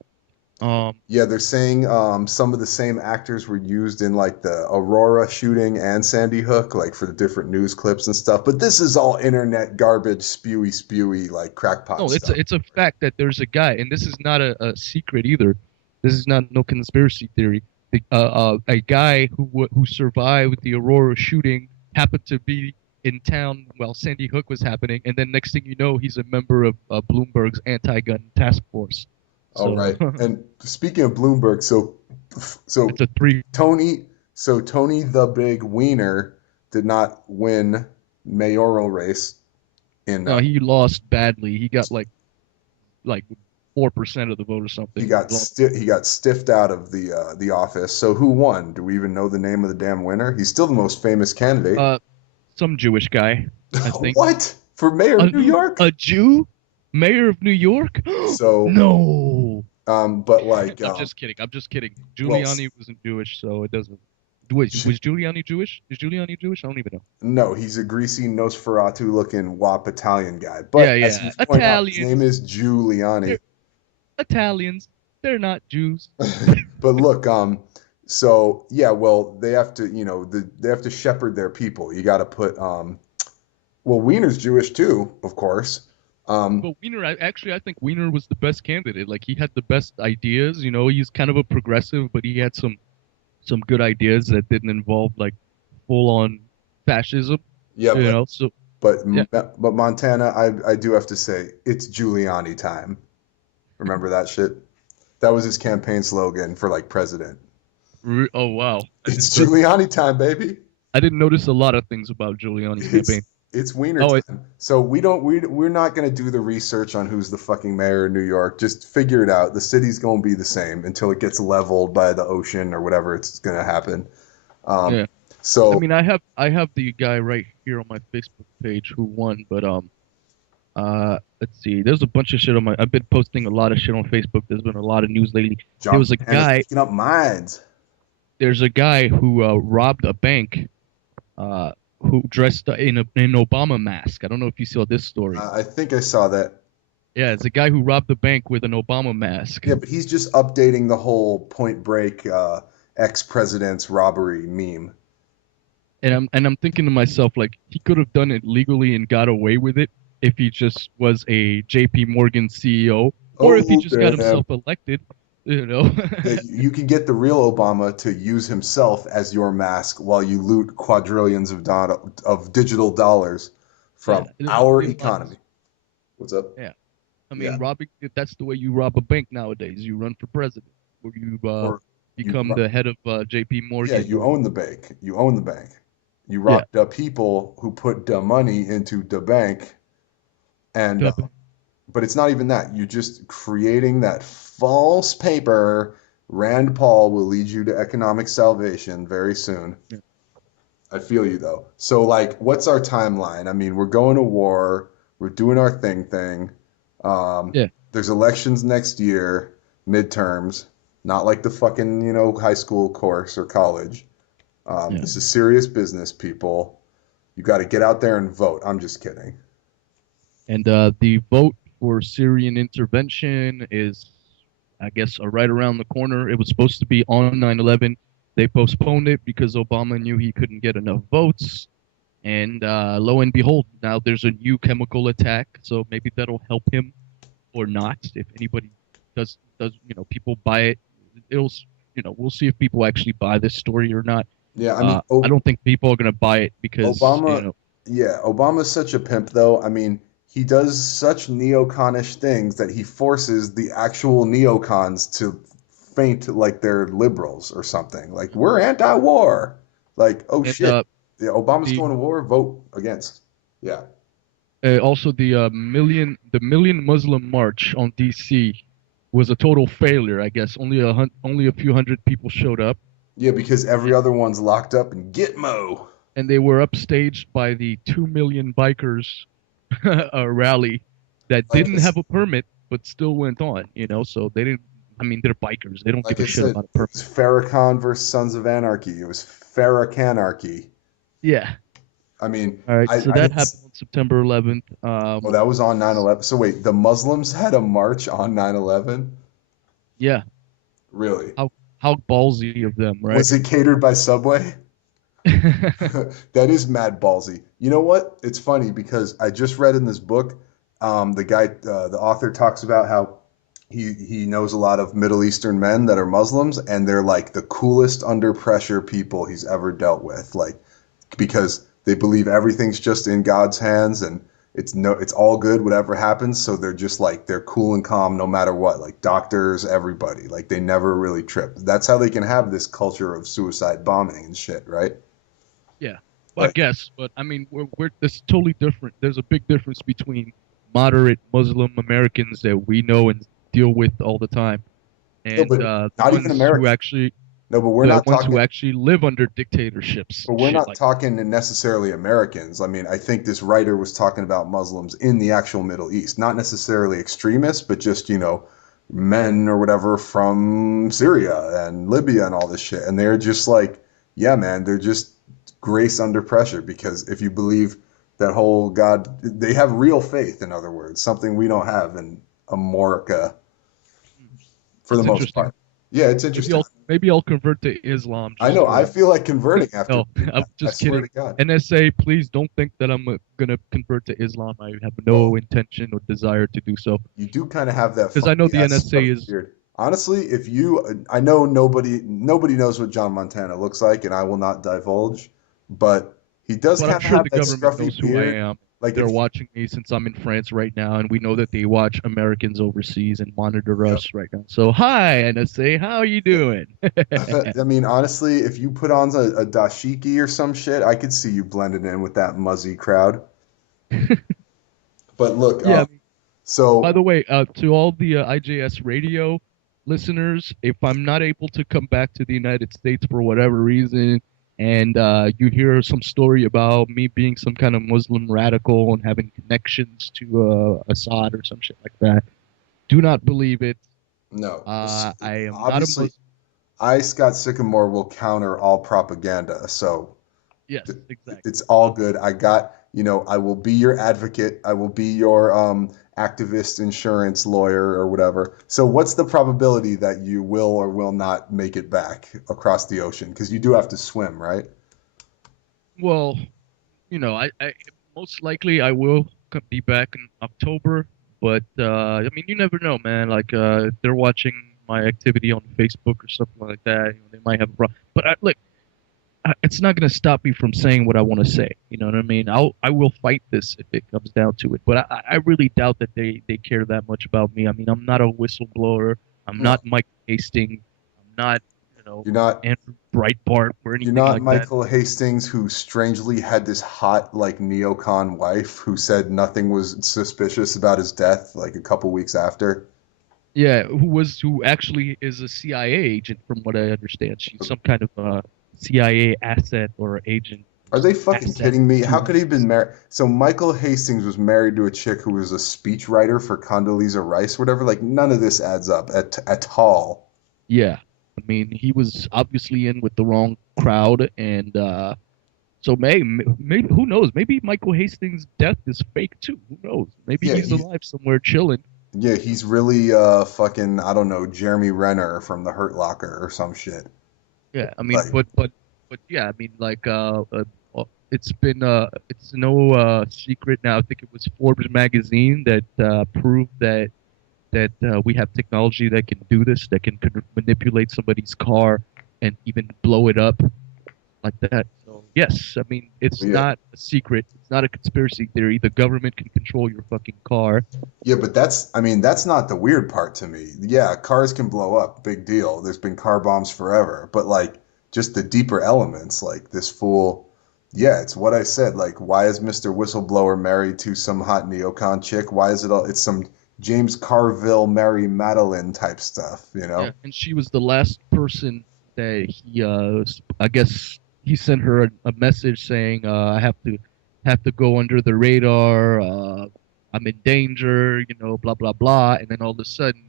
Um, yeah, they're saying some of the same actors were used in like the Aurora shooting and Sandy Hook, like for the different news clips and stuff. But this is all internet garbage, spewy, like crackpot No, stuff. it's a fact that there's a guy, and this is not a secret either. This is not no conspiracy theory. A guy who survived the Aurora shooting happened to be in town while Sandy Hook was happening, and then next thing you know, he's a member of Bloomberg's anti-gun task force. All So right. And speaking of Bloomberg, so it's a three. Tony, so Tony the Big Weiner did not win mayoral race in No, he lost badly. He got like 4% of the vote or something. he got stiffed out of the office. So who won? Do we even know the name of the damn winner? He's still the most famous candidate. Uh, some Jewish guy, I think. What? For mayor of New York? A Jew, mayor of New York? So No. but like I'm just kidding. I'm just kidding. well Giuliani wasn't Jewish, so it doesn't. Wait, was Giuliani Jewish? Is Giuliani Jewish? I don't even know. no, he's a greasy Nosferatu looking WAP Italian guy. Yeah, But as yeah. you point out, his name Italians. is Giuliani. They're Italians. They're not Jews. But look, so yeah, well, they have to, they have to shepherd their people. You got to put, well, Wiener's Jewish too, of course. But Weiner, I think Weiner was the best candidate. Like he had the best ideas. He's kind of a progressive, but he had some good ideas that didn't involve like full on fascism. Yeah, So but yeah. but Montana, I do have to say, it's Giuliani time. Remember that shit? That was his campaign slogan for like president. Oh wow. It's Giuliani time, baby. I didn't notice a lot of things about Giuliani's campaign. It's Weiner time. So we're not gonna do the research on who's the fucking mayor of New York. Just figure it out. The city's gonna be the same until it gets leveled by the ocean or whatever it's gonna happen. Yeah. So I mean, I have the guy right here on my Facebook page who won, but let's see. There's a bunch of shit on I've been posting a lot of shit on Facebook. There's been a lot of news lately. There was a guy. Picking up minds. There's a guy who robbed a bank. Who dressed in an Obama mask. I don't know if you saw this story. I think I saw that. Yeah, it's a guy who robbed the bank with an Obama mask. Yeah, but he's just updating the whole Point Break ex-president's robbery meme. And I'm thinking to myself, like, he could have done it legally and got away with it if he just was a J.P. Morgan CEO, or if he just got himself elected. You can get the real Obama to use himself as your mask while you loot quadrillions of digital dollars from our economy. What's up? Yeah. I mean, robbing, that's the way you rob a bank nowadays. You run for president, or you become the head of J.P. Morgan. Yeah, you own the bank. You own the bank. You rob the people who put the money into the bank. And but it's not even that. You're just creating that false paper. Rand Paul will lead you to economic salvation very soon. Yeah. I feel you, though. So, like, what's our timeline? I mean, we're going to war. We're doing our thing. There's elections next year, midterms. Not like the fucking, high school course or college. This is serious business, people. You got to get out there and vote. I'm just kidding. And the vote for Syrian intervention is, I guess, right around the corner. It was supposed to be on 9/11. They postponed it because Obama knew he couldn't get enough votes. And lo and behold, now there's a new chemical attack. So maybe that'll help him or not. If anybody people buy it. It'll, we'll see if people actually buy this story or not. Yeah, I mean, I don't think people are gonna buy it because Obama, yeah, Obama's such a pimp, though. I mean, he does such neoconish things that he forces the actual neocons to faint like they're liberals or something. Like, we're anti-war. Like, oh and shit, yeah, Obama's the going to war, vote against. Yeah. also the million Muslim march on D.C. was a total failure. I guess only a few hundred people showed up. Yeah, because every other one's locked up in Gitmo. And they were upstaged by the 2 million bikers rally that Like didn't I, have a permit but still went on. So they didn't. I mean, they're bikers. They don't like give I a shit said, about a it permit. was Farrakhan versus Sons of Anarchy. It was Farrakhanarchy. Yeah. I mean, All right. I So that didn't. happened on September 11th. Oh, that was on 9/11. So wait, the Muslims had a march on 9/11? Yeah. Really? How ballsy of them, right? Was it catered by Subway? That is mad ballsy. You know what? It's funny because I just read in this book, the author talks about how he knows a lot of Middle Eastern men that are Muslims, and they're like the coolest under pressure people he's ever dealt with. Like, because they believe everything's just in God's hands and it's all good whatever happens, so they're just like they're cool and calm no matter what, like doctors, everybody, like they never really trip. That's how they can have this culture of suicide bombing and shit, right? Yeah. Well, I Like, guess, but I mean, we're this is totally different. There's a big difference between moderate Muslim Americans that we know and deal with all the time, no, and but not even American. No, but we're the not ones who talking. actually live under dictatorships But and we're shit not like. talking necessarily Americans. I mean, I think this writer was talking about Muslims in the actual Middle East, not necessarily extremists, but just, men or whatever from Syria and Libya and all this shit. And they're just like, yeah, man, they're just grace under pressure because if you believe that whole God, they have real faith, in other words, something we don't have in America for the That's most interesting. part. Yeah, it's Maybe interesting. I'll convert to Islam I just know. I for. feel like converting after No, reading I'm that. I just swear to kidding. God. NSA, please don't think that I'm gonna convert to Islam. I have Well, no intention or desire to do so you do kind of have that because I know funky the ass NSA stuff is. beard. Honestly, I know nobody knows what John Montana looks like, and I will not divulge, but he does But I'm kind of sure have the that government scruffy knows who I beard. am. Like They're if watching me since I'm in France right now, and we know that they watch Americans overseas and monitor yeah. us right now. So, hi, NSA, how are you doing? I mean, honestly, if you put on a dashiki or some shit, I could see you blending in with that muzzy crowd. But look, Yeah. By so the way, to all the IJS Radio listeners, if I'm not able to come back to the United States for whatever reason, and you hear some story about me being some kind of Muslim radical and having connections to Assad or some shit like that, do not believe it. no, I am not a obviously, Muslim. I, Scott Sycamore, will counter all propaganda. So Yes, exactly. it's all good. I will be your advocate. I will be your activist insurance lawyer or whatever. So what's the probability that you will or will not make it back across the ocean? Because you do have to swim, right? Well, I most likely I will be back in October, but I mean, you never know, man. Like, if they're watching my activity on Facebook or something like that, they might have a problem. But look, it's not gonna stop me from saying what I want to say. You know what I mean? I will fight this if it comes down to it. But I really doubt that they care that much about me. I mean, I'm not a whistleblower. I'm No, not Mike Hastings. I'm not, you're not. Andrew Breitbart or You're anything not like that. Michael Hastings, who strangely had this hot, like, neocon wife who said nothing was suspicious about his death, like a couple weeks after. Yeah, who actually is a CIA agent, from what I understand. She's some kind of CIA asset or agent Are they fucking asset kidding me? How to. could he have been married? So Michael Hastings was married to a chick who was a speechwriter for Condoleezza Rice, whatever. Like none of this adds up at all. Yeah, I mean, he was obviously in with the wrong crowd, and So maybe who knows? Maybe Michael Hastings' death is fake too. Who knows? Maybe Yeah, he's alive somewhere chilling. he's really fucking, I don't know, Jeremy Renner from the Hurt Locker or some shit. Yeah, I mean, Like, but yeah, I mean, like it's no secret now. I think it was Forbes magazine that proved that we have technology that can do this, that can manipulate somebody's car and even blow it up like that. So yes, I mean, it's yeah, not a secret. It's not a conspiracy theory. The government can control your fucking car. yeah, but I mean, that's not the weird part to me. Yeah, cars can blow up, big deal. There's been car bombs forever, but like just the deeper elements, like this fool. Yeah, it's what I said. Like, why is Mr. Whistleblower married to some hot neocon chick? Why is it all? It's some James Carville, Mary Madeline type stuff, you Yeah, know? and she was the last person that he, I guess he sent her a message saying, I have to go under the radar. I'm in danger, blah blah blah. And then all of a sudden,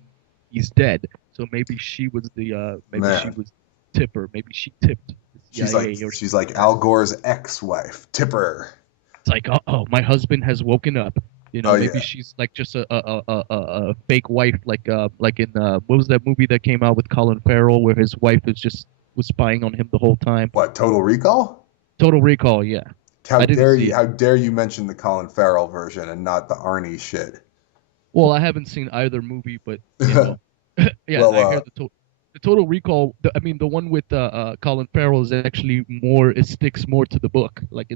he's dead. So maybe she was maybe she Man, was tipper. Maybe she tipped the CIA or she's something like like that. Al Gore's ex-wife, Tipper. It's like, oh, my husband has woken up. Oh Maybe yeah, she's like just a fake wife, like in what was that movie that came out with Colin Farrell where his wife was spying on him the whole time? what? Total Recall? Total Recall, yeah. I didn't see it. How dare you mention the Colin Farrell version and not the Arnie shit? Well, I haven't seen either movie, but yeah, Well, I hear the Total Recall. I mean, the one with Colin Farrell is actually more. It sticks more to the book. Like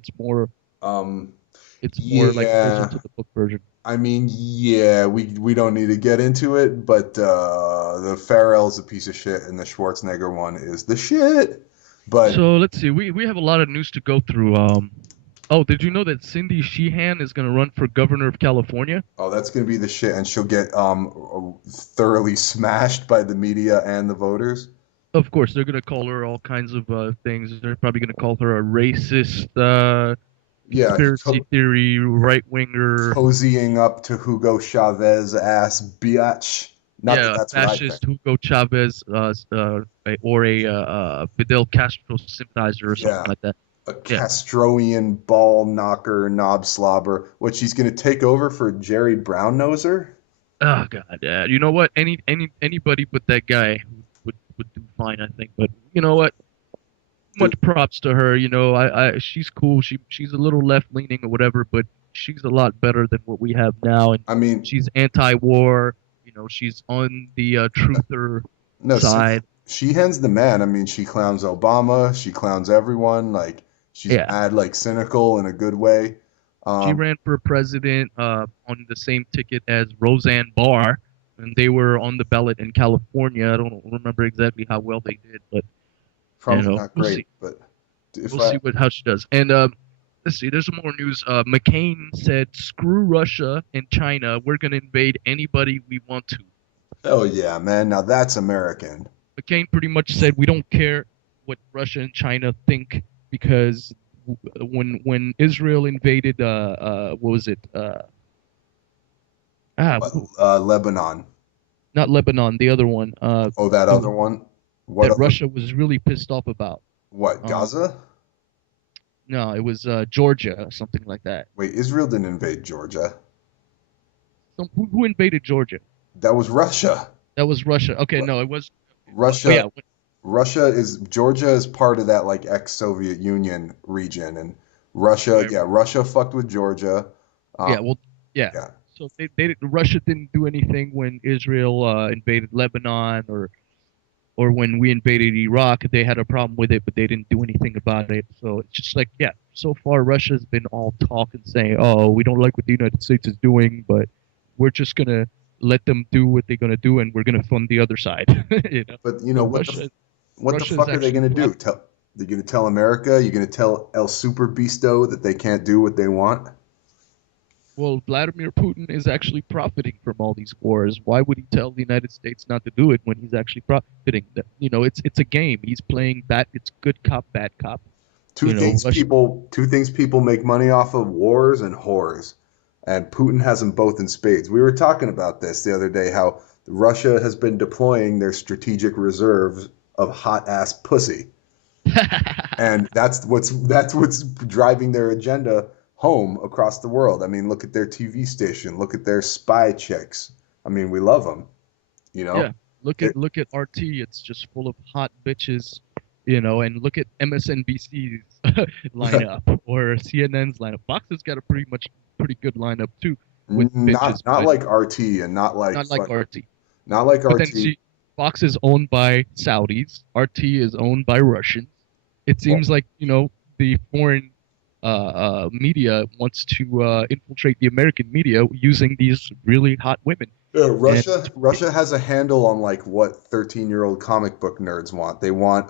um, it's more like closer yeah. to the book version. I mean, yeah, we don't need to get into it, but the Farrell's a piece of shit, and the Schwarzenegger one is the shit. But So let's see. We have a lot of news to go through. Oh, did you know that Cindy Sheehan is going to run for governor of California? oh, that's gonna be the shit, and she'll get thoroughly smashed by the media and the voters. Of course, they're going to call her all kinds of things. They're probably going to call her a racist, Yeah, conspiracy theory, right winger, cozying up to Hugo Chavez ass biatch. Not that yeah, that's what I think. fascist Hugo Chavez, or a Fidel Castro sympathizer or something Yeah, like that. a Yeah. Castroian ball knocker, knob slobber. What, she's gonna take over for Jerry Brownnoser? Oh God, yeah. You know what? Anybody but that guy would do fine, I think. But you know what? Dude, Much props to her. She's cool. She's a little left leaning or whatever, but she's a lot better than what we have now, and I mean, she's anti-war. She's on the truther no, side. Sheehan's the man. I mean, she clowns Obama, she clowns everyone. Like, she's Yeah, mad, like cynical in a good way. she Um, ran for president on the same ticket as Roseanne Barr, and they were on the ballot in California. I don't remember exactly how well they did, but Probably not we'll great, see. but if We'll I, see how she does. And let's see. There's some more news. McCain said, "Screw Russia and China. We're gonna invade anybody we want to." hell yeah, man. Now that's American. McCain pretty much said, "We don't care what Russia and China think because when Israel invaded, what was it? What, Lebanon. Not Lebanon, the other one. Oh, that The other one. What that other? Russia was really pissed off about. What, Um, Gaza? no, it was Georgia, something like that. Wait, Israel didn't invade Georgia. Who invaded Georgia? That was Russia. That was Russia. Okay, Ru- no, it was. Oh Russia yeah, Georgia is part of that like ex-Soviet Union region, and Russia, right, yeah, Russia fucked with Georgia. yeah, Um, well, yeah. yeah, So Russia didn't do anything when Israel invaded Lebanon or when we invaded Iraq. They had a problem with it, but they didn't do anything about it. So it's just like, yeah, so far Russia's been all talk and saying, oh, we don't like what the United States is doing, but we're just gonna let them do what they're gonna do, and we're gonna fund the other side. but you know So what the Russia is fuck are they actually gonna do? They're gonna tell America? You're gonna tell El Super Bisto that they can't do what they want? well, Vladimir Putin is actually profiting from all these wars. Why would he tell the United States not to do it when he's actually profiting? It's a game. He's playing bad. It's good cop, bad cop. Russia. Two things people make money off of: wars and whores. And Putin has them both in spades. We were talking about this the other day, how Russia has been deploying their strategic reserves of hot ass pussy. And that's what's driving their agenda home across the world. I mean, look at their TV station, look at their spy chicks. I mean, we love them, you Yeah, know. look at RT. It's just full of hot bitches, and look at MSNBC's lineup or CNN's lineup. Fox has got a pretty good lineup too with bitches, Not but like RT and not like not like fuck, RT. not like But then RT. see, Fox is owned by Saudis. RT is owned by Russians. It Well, seems like the foreign media wants to infiltrate the American media using these really hot women, yeah, and Russia has a handle on like what 13-year-old comic book nerds want. They want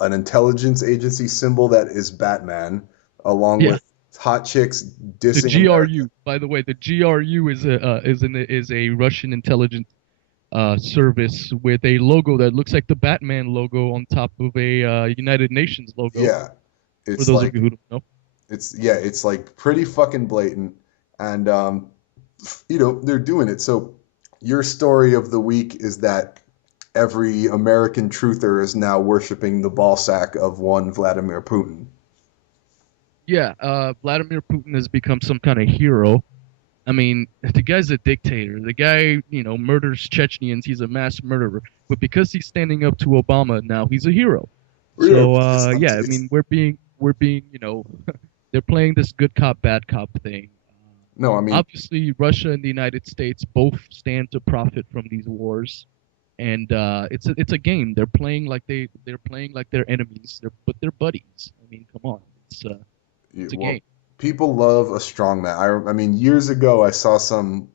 an intelligence agency symbol that is Batman, along yeah. with hot chicks The dissing America. GRU, by the way, the GRU is a Russian intelligence service with a logo that looks like the Batman logo on top of a United Nations logo. Yeah, For it's those of you like who don't know. it's like pretty fucking blatant, and they're doing it. So your story of the week is that every American truther is now worshiping the ball sack of one Vladimir Putin. Yeah, Vladimir Putin has become some kind of hero. I mean, the guy's a dictator. The guy, murders Chechens. He's a mass murderer. But because he's standing up to Obama now, he's a hero. Yeah, So, yeah, I it's mean, we're being, they're playing this good cop, bad cop thing. no, I mean, Obviously, Russia and the United States both stand to profit from these wars, and it's a game. They're playing like they're enemies. But they're buddies. I mean, come on, it's a well, game. people love a strong man. I mean, years ago, I saw some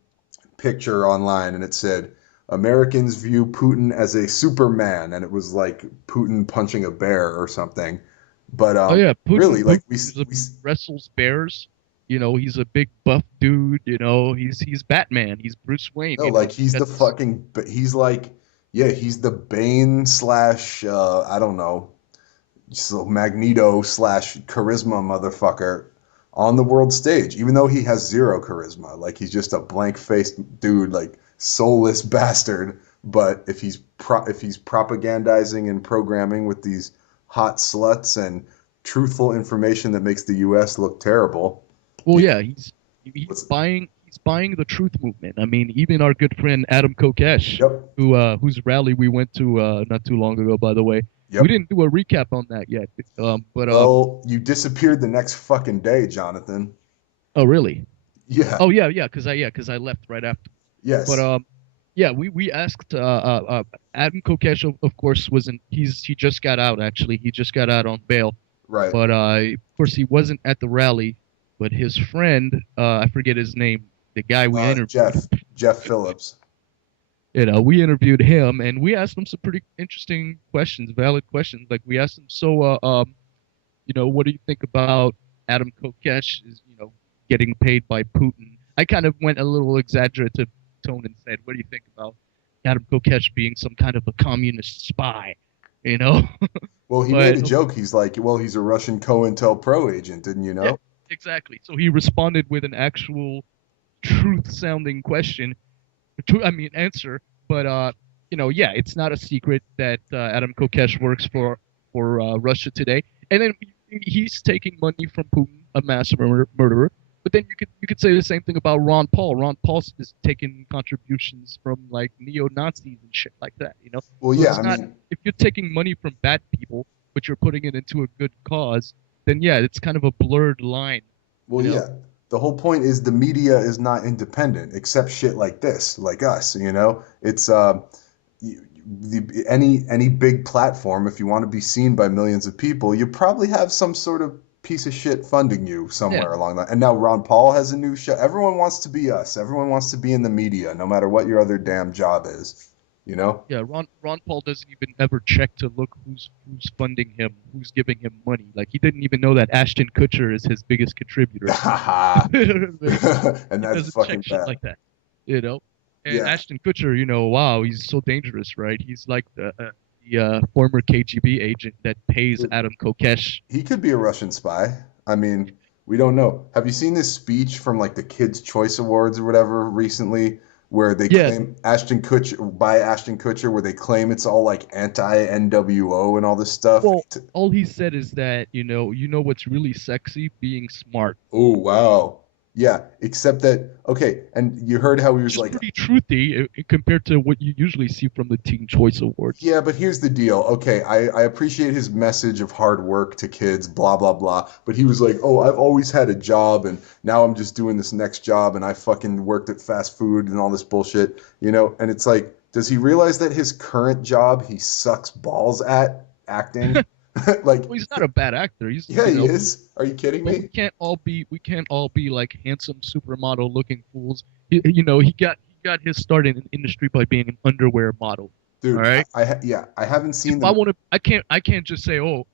picture online and it said Americans view Putin as a Superman, and it was like Putin punching a bear or something. But Oh yeah, Putin really, like Putin is a, we wrestles bears. He's a big buff dude. He's Batman. He's Bruce Wayne. no, like He's he's got the fucking he's like yeah, he's the Bane slash I don't know, so Magneto slash charisma motherfucker on the world stage, even though he has zero charisma. Like he's just a blank faced dude, like soulless bastard. But if he's propagandizing and programming with these hot sluts and truthful information that makes the U.S. look terrible, well, yeah, yeah. He's what's buying the truth movement. I mean, even our good friend Adam Kokesh, yep, whose rally we went to not too long ago, by the way. We yep. didn't do a recap on that yet. But Well, you disappeared the next fucking day, Jonathan. oh really? Yeah, Oh yeah, 'cause I left right after. But yes, yeah, we asked Adam Kokesh, of course, wasn't he just got out actually. He just got out on bail. right. But of course, he wasn't at the rally. But his friend, I forget his name, the guy we interviewed, Jeff Phillips. we interviewed him and we asked him some pretty interesting questions, valid questions. Like we asked him, so, what do you think about Adam Kokesh is, getting paid by Putin? I kind of went a little exaggerative tone and said, what do you think about Adam Kokesh being some kind of a communist spy? You know, Well, he made but a joke. He's like, well, he's a Russian COINTELPRO agent, didn't you yeah, know? exactly. So he responded with an actual truth-sounding question, I mean answer. But yeah, it's not a secret that Adam Kokesh works for Russia today, and then he's taking money from Putin, a mass murderer. But then you could say the same thing about Ron Paul. Ron Paul is taking contributions from like neo-Nazis and shit like that. Well, So yeah, it's I not, mean, if you're taking money from bad people, but you're putting it into a good cause, then yeah, it's kind of a blurred line. well, You know? yeah. The whole point is the media is not independent, except shit like this, like us. It's any big platform. If you want to be seen by millions of people, you probably have some sort of piece of shit funding you Yeah. somewhere along that. And now Ron Paul has a new show. Everyone wants to be us. Everyone wants to be in the media, no matter what your other damn job is. You know? Yeah, Ron Paul doesn't even ever check to look who's funding him, who's giving him money. Like he didn't even know that Ashton Kutcher is his biggest contributor. And He that's doesn't check fucking shit bad. like that, you know. And Yeah. Ashton Kutcher, wow, he's so dangerous, right? He's like the former KGB agent that pays Adam Kokesh. He could be a Russian spy. I mean, we don't know. Have you seen this speech from like the Kids' Choice Awards or whatever recently, where they Yeah. claim Ashton Kutcher by Ashton Kutcher, where they claim it's all like anti-NWO and all this stuff. Well, all he said is that, you know what's really sexy? Being smart. Oh, wow. Yeah, except that, okay, and you heard how he was Which is like, pretty truthy compared to what you usually see from the Teen Choice Awards. yeah, but here's the deal. Okay, I appreciate his message of hard work to kids, blah, blah, blah. But he was like, oh, I've always had a job and now I'm just doing this next job and I fucking worked at fast food and all this bullshit, you know? And it's like, does he realize that his current job he sucks balls at acting? Like, Well, he's not a bad actor. He's, yeah, he is. Are you kidding but me? we can't all be like handsome supermodel looking fools. He got his start in the industry by being an underwear model. Dude, All right. yeah, I haven't seen If I the. want to, I can't just say, oh,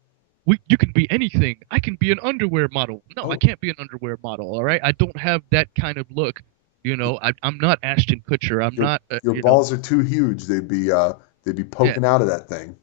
you can be anything. I can be an underwear model. No, I Oh, can't be an underwear model. All right. I don't have that kind of look. I'm not Ashton Kutcher. I'm your not. your balls are too huge. They'd be Yeah. poking out of that thing.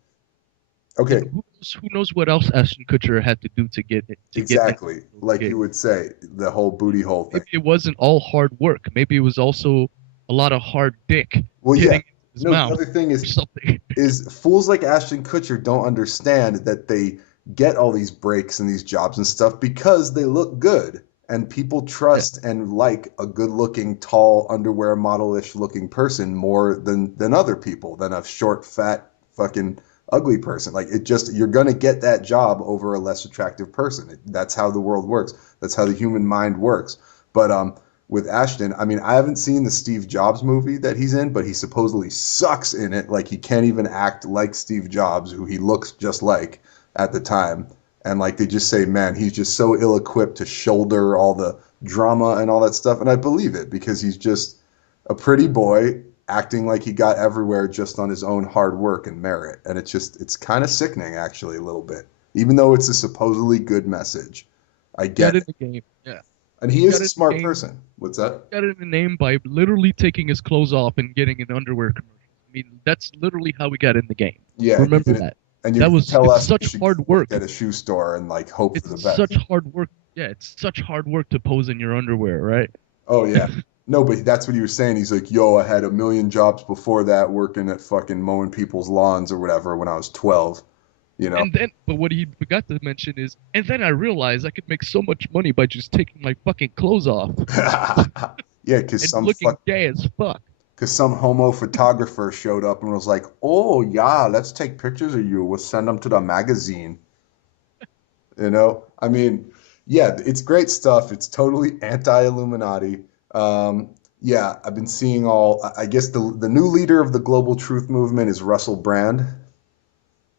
And Okay, who knows what else Ashton Kutcher had to do to get it to get into exactly. those Like you gigs. would say, the whole booty hole thing. Maybe it wasn't all hard work. Maybe it was also a lot of hard dick Well, yeah. getting into his No, the mouth other thing or something. is fools like Ashton Kutcher don't understand that they get all these breaks and these jobs and stuff because they look good. And people Yeah. trust and like a good-looking, tall, underwear model-ish looking person more than other people, than a short, fat, fucking ugly person. Like it just you're gonna get that job over a less attractive person. That's how the world works. That's how the human mind works. But with Ashton, I mean, I haven't seen the Steve Jobs movie that he's in, but he supposedly sucks in it. Like he can't even act like Steve Jobs, who he looks just like at the time. And like they just say, man, he's just so ill-equipped to shoulder all the drama and all that stuff. And I believe it because he's just a pretty boy acting like he got everywhere just on his own hard work and merit. And it's kind of sickening actually a little bit, even though it's a supposedly good message. I Got get in it. the game. Yeah. And he He is got a in the smart game. person. What's that? Got in the name by literally taking his clothes off and getting an underwear commercial. I mean, that's literally how we got in the game. Yeah, and Remember that. you That didn't was tell it's us we such should hard work work. at a shoe store and like hope for the It's best. such hard work. Yeah, it's such hard work to pose in your underwear, right? Oh yeah. No, but that's what he was saying. He's like, yo, I had a million jobs before that working at fucking mowing people's lawns or whatever when I was 12, you know? But what he forgot to mention is, and then I realized I could make so much money by just taking my fucking clothes off Yeah, because and looking gay as fuck. some homo photographer showed up and was like, "Oh yeah, let's take pictures of you. We'll send them to the magazine." You know, I mean, yeah, it's great stuff. It's totally anti-Illuminati. Yeah, I've been seeing all. I guess the new leader of the global truth movement is Russell Brand,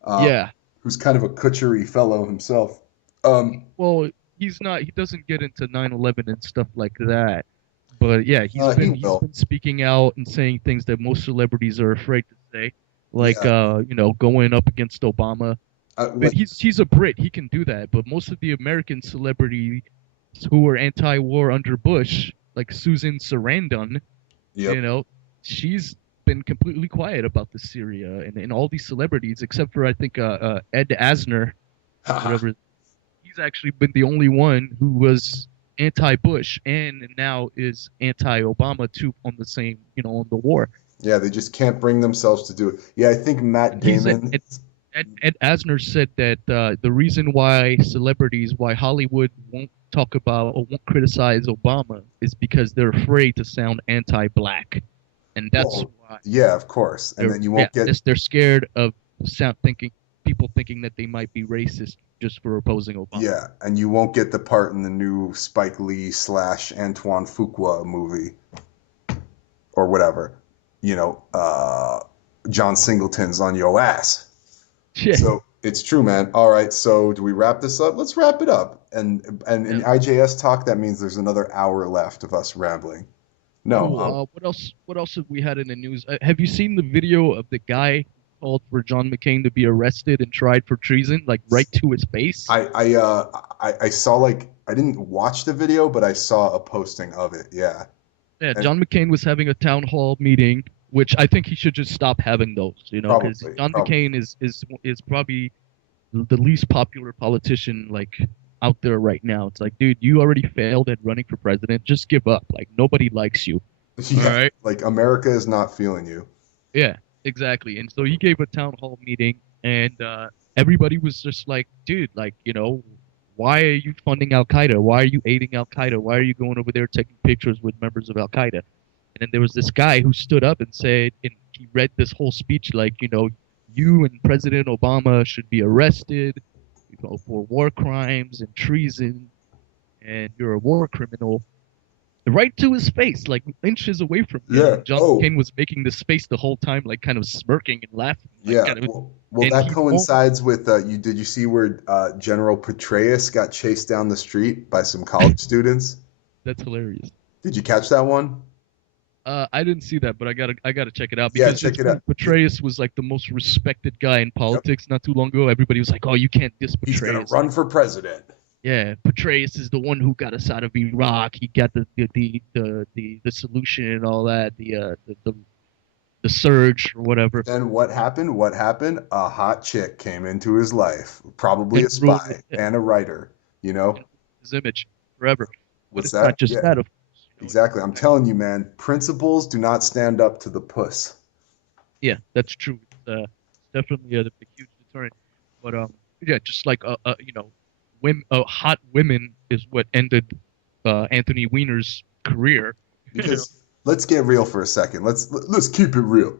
uh, Yeah. who's kind of a Kutchery fellow himself. Um, Well, he's not. He doesn't get into 9/11 and stuff like that. But yeah, he's he been he's will. been speaking out and saying things that most celebrities are afraid to say, like Yeah, going up against Obama. But like he's a Brit. He can do that. But most of the American celebrities who were anti-war under Bush, like Susan Sarandon, yep. you know, she's been completely quiet about the Syria and all these celebrities, except for I think Ed Asner, whatever. He's actually been the only one who was anti-Bush and now is anti-Obama too on the same, on the war. Yeah, they just can't bring themselves to do it. Yeah, I think Matt And he said, Damon. Ed Asner said that the reason why Hollywood won't talk about or won't criticize Obama is because they're afraid to sound anti-black, and that's Well, why yeah, of course. And then you won't get they're scared of people thinking that they might be racist just for opposing Obama. yeah, and you won't get the part in the new Spike Lee / Antoine Fuqua movie or whatever. You know, John Singleton's on your ass. Yeah. So it's true, man. All right, so do we wrap this up? Let's wrap it up. And in Yeah. IJS talk, that means there's another hour left of us rambling. No, Cool. What else? What else have we had in the news? Have you seen the video of the guy who called for John McCain to be arrested and tried for treason, like right to his face? I saw like I didn't watch the video, but I saw a posting of it. Yeah. Yeah, And John McCain was having a town hall meeting, which I think he should just stop having those, because John probably. McCain is probably the least popular politician like out there right now. It's like, dude, you already failed at running for president. Just give up. Like nobody likes you. All Yeah, right. like America is not feeling you. Yeah, exactly. And so he gave a town hall meeting, and everybody was just like, dude, like, why are you funding Al Qaeda? Why are you aiding Al Qaeda? Why are you going over there taking pictures with members of Al Qaeda? And then there was this guy who stood up and said, and he read this whole speech like, you and President Obama should be arrested, for war crimes and treason, and you're a war criminal. Right to his face, like inches away from him. Yeah. And John Oh, McCain was making this face the whole time, like kind of smirking and laughing, like yeah. kind of. Well, And that he won't. coincides with you. Did you see where General Petraeus got chased down the street by some college students? That's hilarious. Did you catch that one? I didn't see that, but I gotta check it out Yeah, because check it's it funny. out. Petraeus was like the most respected guy in Yep. politics not too long ago. Everybody was like, "Oh, you can't diss He's gonna Petraeus." run for president. Yeah, Petraeus is the one who got us out of Iraq. He got the solution and all that. The surge or whatever, Then what happened? What happened? A hot chick came into his life, probably and a ruined spy and a writer. You know, his image forever. But what's it's not that? just Yeah, that, of course. exactly. I'm telling you, man, principles do not stand up to the puss. Yeah, that's true. It's definitely a huge deterrent. But yeah, just like women, hot women is what ended Anthony Weiner's career. You know, Because let's get real for a second. Let's keep it real.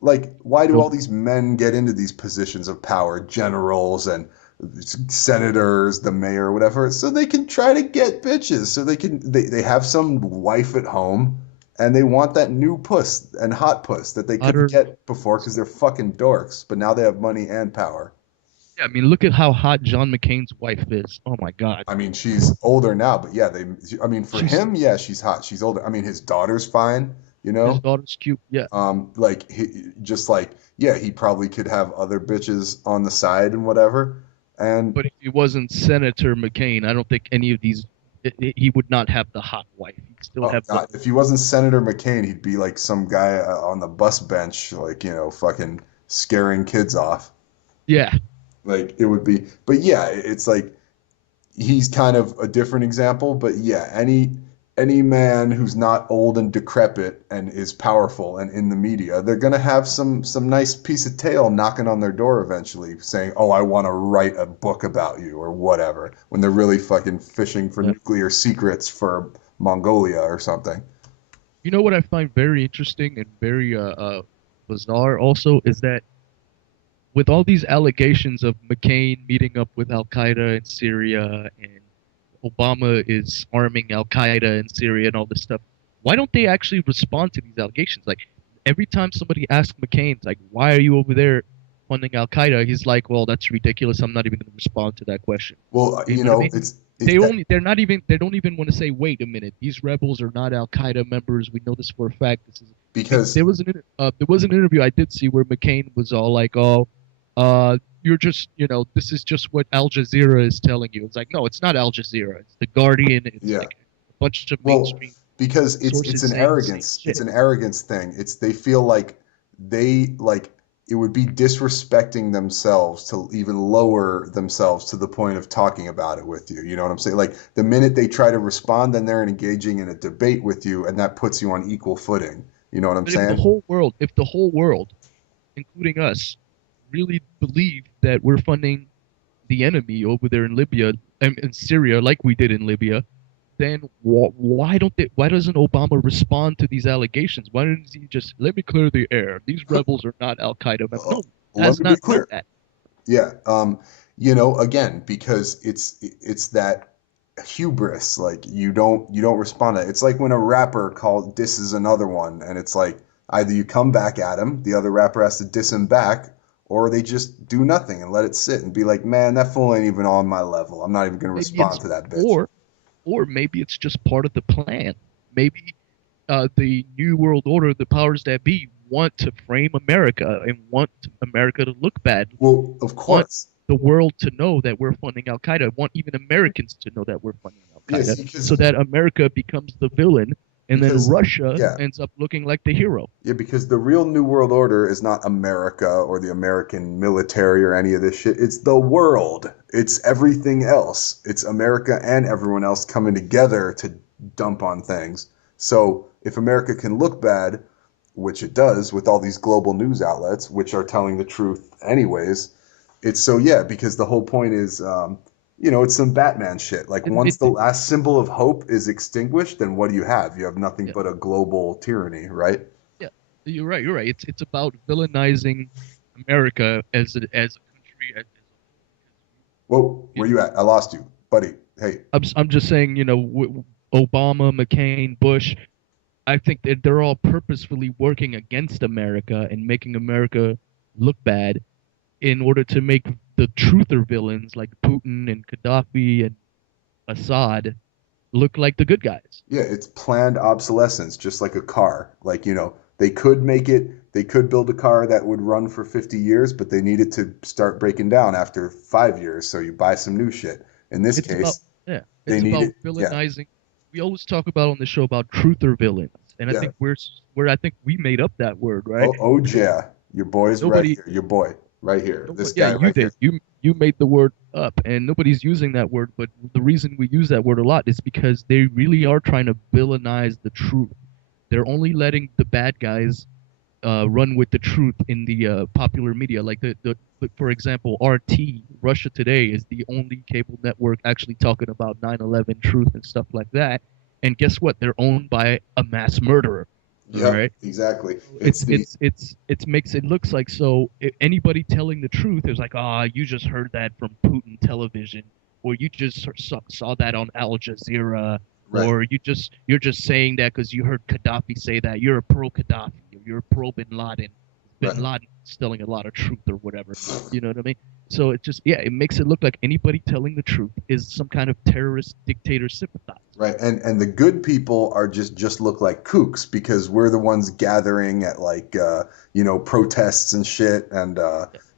Like, why do all these men get into these positions of power, generals and senators, the mayor, whatever, so they can try to get bitches, so they have some wife at home and they want that new puss and hot puss that they couldn't utter. get before because they're fucking dorks, but now they have money and power. Yeah, I mean, look at how hot John McCain's wife is. Oh my God, I mean, she's older now, but yeah, I mean, for she's him, yeah, she's hot. She's older. I mean, his daughter's fine, you his know? daughter's cute. Yeah, Like just like yeah, he probably could have other bitches on the side and whatever. And but if he wasn't Senator McCain, I don't think any of these. He would not have the hot wife. He'd still oh have the. God, if he wasn't Senator McCain, he'd be like some guy on the bus bench, like fucking scaring kids off. Yeah, Like it would be, but yeah, it's like he's kind of a different example. But yeah, any man who's not old and decrepit and is powerful and in the media, they're gonna have some nice piece of tail knocking on their door eventually, saying, "Oh, I want to write a book about you" or whatever, when they're really fucking fishing for yeah. nuclear secrets for Mongolia or something. You know what I find very interesting and very bizarre also is that with all these allegations of McCain meeting up with Al Qaeda in Syria and Obama is arming Al Qaeda in Syria and all this stuff, why don't they actually respond to these allegations? Like every time somebody asks McCain, like, why are you over there funding Al Qaeda? He's like, well, that's ridiculous. I'm not even going to respond to that question. Well, You know what I mean? it's that They don't even want to say, wait a minute, these rebels are not Al Qaeda members. We know this for a fact. This is because there was an interview I did see where McCain was all like, oh, you're just, this is just what Al Jazeera is telling you. It's like, no, it's not Al Jazeera. It's the Guardian. It's yeah. like a bunch of Well, mainstream because it's sources an saying the same arrogance. It's shit. an arrogance thing. It's they feel like they like it would be disrespecting themselves to even lower themselves to the point of talking about it with you. You know what I'm saying? Like the minute they try to respond, then they're engaging in a debate with you, and that puts you on equal footing. You know what I'm But if the saying? whole world, including us, really believe that we're funding the enemy over there in Libya and in Syria, like we did in Libya, then why doesn't Obama respond to these allegations? Why doesn't he just let me clear the air? These rebels are not Al Qaeda members. Uh, No, Let has me be not done clear. that. Yeah. Again, because it's that hubris. Like you don't respond to it. It's like when a rapper called disses another one, and it's like either you come back at him, the other rapper has to diss him back, or they just do nothing and let it sit and be like, man, that fool ain't even on my level. I'm not even gonna Maybe it's respond to that bitch. or or maybe it's just part of the plan. Maybe the New World Order, the powers that be, want to frame America and want America to look bad, Well, of want course. the world to know that we're funding Al Qaeda, want even Americans to know that we're funding Al Yes, Qaeda, so that America becomes the villain and then because Russia yeah, ends up looking like the hero. yeah, because the real New World Order is not America or the American military or any of this shit. It's the world. It's everything else. It's America and everyone else coming together to dump on things. So if America can look bad, which it does with all these global news outlets, which are telling the truth anyways, it's so yeah, because the whole point is, it's some Batman shit. Like once the it last symbol of hope is extinguished, then what do you have? You have nothing yeah, but a global tyranny, right? yeah, you're right. You're right. It's about villainizing America as a country as a Whoa, you where know. you at? I lost you, buddy. Hey, I'm just saying, Obama, McCain, Bush. I think that they're all purposefully working against America and making America look bad in order to make the truther villains like Putin and Gaddafi and Assad look like the good guys. yeah, it's planned obsolescence, just like a car. Like, they could make it, they could build a car that would run for 50 years, but they need it to start breaking down after 5 years. So you buy some new shit. In this It's about case, yeah, they it's need about it. Yeah. villainizing. We always talk about on the show about truther villains, and I Yeah. think we're I think we made up that word, right? Oh, yeah. Your boy's right Nobody, here. Your boy right here. This nobody, yeah, guy you right here. did. You made the word up, and nobody's using that word. But the reason we use that word a lot is because they really are trying to villainize the truth. They're only letting the bad guys run with the truth in the popular media. Like for example, RT, Russia Today, is the only cable network actually talking about 9/11 truth and stuff like that. And guess what? They're owned by a mass murderer. All Yep, right. exactly. It's the It makes it looks like so anybody telling the truth is like, ah, you just heard that from Putin television, or you just saw that on Al Jazeera, right. or you're just saying that because you heard Gaddafi say that. You're a pro Gaddafi, or you're a pro Bin Laden. Bin Right. Laden is telling a lot of truth or whatever. You know what I mean? So it just it makes it look like anybody telling the truth is some kind of terrorist dictator sympathizer. Right. And the good people are just look like kooks because we're the ones gathering at like protests and shit and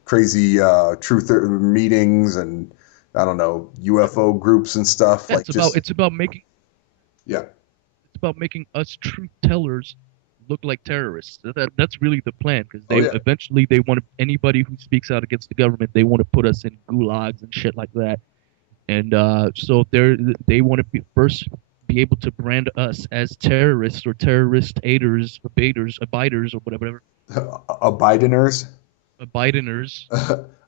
crazy truth meetings and I don't know, UFO groups and stuff Yeah, like just yeah. it's about making us truth tellers look like terrorists. That's really the plan because Oh they yeah. eventually they want anybody who speaks out against the government, they want to put us in gulags and shit like that. And so they want to first be able to brand us as terrorists or terrorist aiders, abiders or whatever, Bideners. Bideners.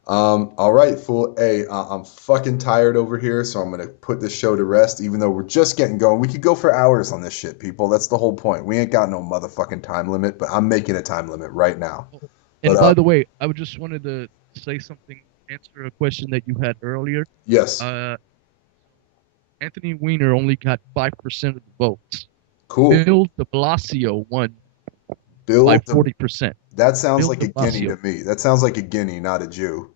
All right, fool. Hey, I'm fucking tired over here, so I'm gonna put this show to rest, even though we're just getting going. We could go for hours on this shit, people. That's the whole point. We ain't got no motherfucking time limit, but I'm making a time limit right now. But And by the way, I would just wanted to say something, answer a question that you had earlier. yes, Uh, Anthony Weiner only got 5% of the votes. cool. Bill de Blasio won by Bill, 40%. that sounds Bill like de a guinea to Blasio. me. That sounds like a guinea, not a Jew.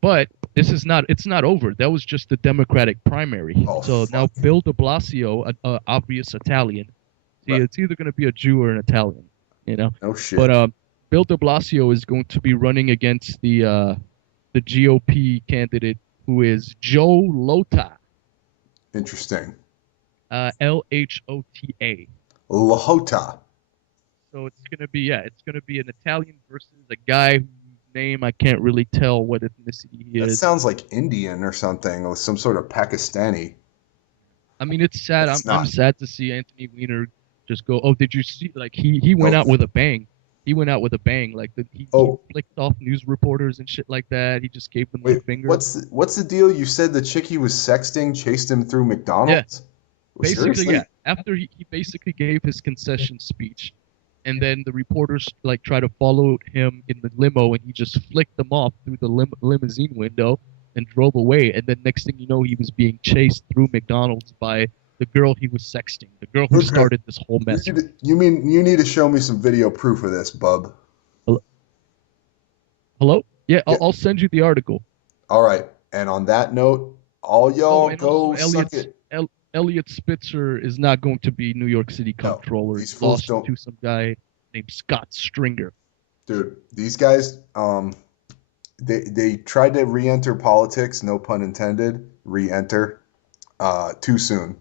But this is not, it's not over. That was just the Democratic primary. Oh So now fuck. Bill de Blasio, an obvious Italian, see, Right. it's either going to be a Jew or an Italian, you know. No But shit. Bill de Blasio is going to be running against the GOP candidate who is Joe Lota, Interesting. Lhota. Lahota. So it's gonna be it's gonna be an Italian versus a guy whose name I can't really tell what ethnicity he That is. sounds like Indian or something, or some sort of Pakistani. I mean, it's sad. It's I'm not. sad to see Anthony Weiner just go. Oh, did you see? Like he went Oh, out with a bang. He went out with a bang. Like he oh, flicked off news reporters and shit like that. He just gave them the wait. finger. What's the deal? You said the chick he was sexting chased him through Yeah, McDonald's? Well, basically, seriously? yeah. After he basically gave his concession speech, and then the reporters like try to follow him in the limo, and he just flicked them off through the limousine window and drove away. And then next thing you know, he was being chased through McDonald's by the girl he was sexting, the girl who Okay. started this whole mess. You mean you need to show me some video proof of this, bub? Hello? Hello? Yeah, Yeah. I'll send you the article. All right. And on that note, all Oh, y'all and also go suck it. Elliot Spitzer is not going to be New York City No, comptroller. He these fools lost don't. to some guy named Scott Stringer. Dude, these guys, they tried to re-enter politics, no pun intended, re-enter, too soon.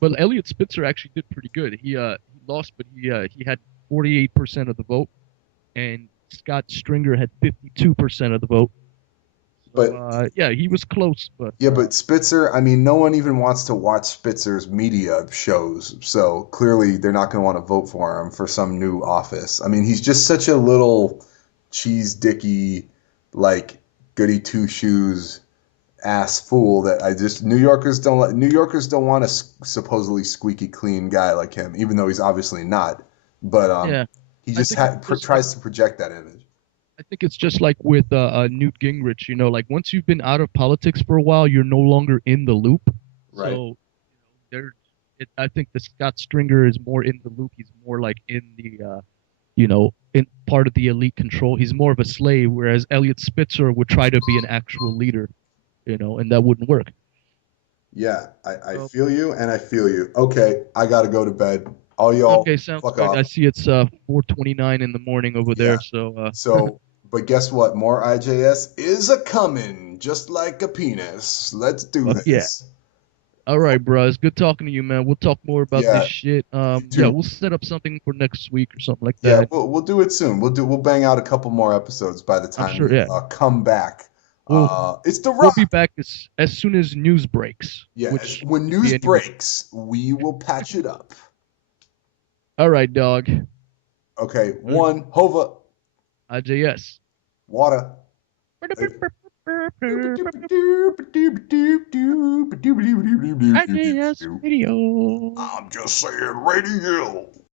But Elliot Spitzer actually did pretty good. He lost, but he had 48% of the vote, and Scott Stringer had 52% of the vote. But Yeah, he was close, but yeah, but Spitzer, I mean, no one even wants to watch Spitzer's media shows. So clearly they're not going to want to vote for him for some new office. I mean, he's just such a little cheese dicky, like goody two shoes ass fool that I just New Yorkers don't want a supposedly squeaky clean guy like him, even though he's obviously not. But yeah, he I just think it's just like tries to project that image. I think it's just like with Newt Gingrich, you know, like once you've been out of politics for a while, you're no longer in the loop. Right. So, there, I think the Scott Stringer is more in the loop. He's more like in the, in part of the elite control. He's more of a slave, whereas Elliot Spitzer would try to be an actual leader, and that wouldn't work. Yeah, I So, feel you and I feel you. Okay, I gotta go to bed. All okay, y'all, sounds fuck good. I off. see it's 4:29 in the morning over Yeah. there. So, So, but guess what? More IJS is a coming, just like a penis. Let's do fuck yeah. this. All right, bro. It's good talking to you, man. We'll talk more about this Yeah, shit. you Yeah, too. we'll set up something for next week or something like Yeah, that. we'll do it soon. We'll bang out a couple more episodes by the I'm time sure. you Yeah, come back. we'll It's The we'll be Rock. back as soon as news breaks, Yeah, which when could be news any minute. breaks, we will patch it up. All right, dog. Okay, All right. one, Hova, IJS. water. IJS Radio. I'm just saying radio.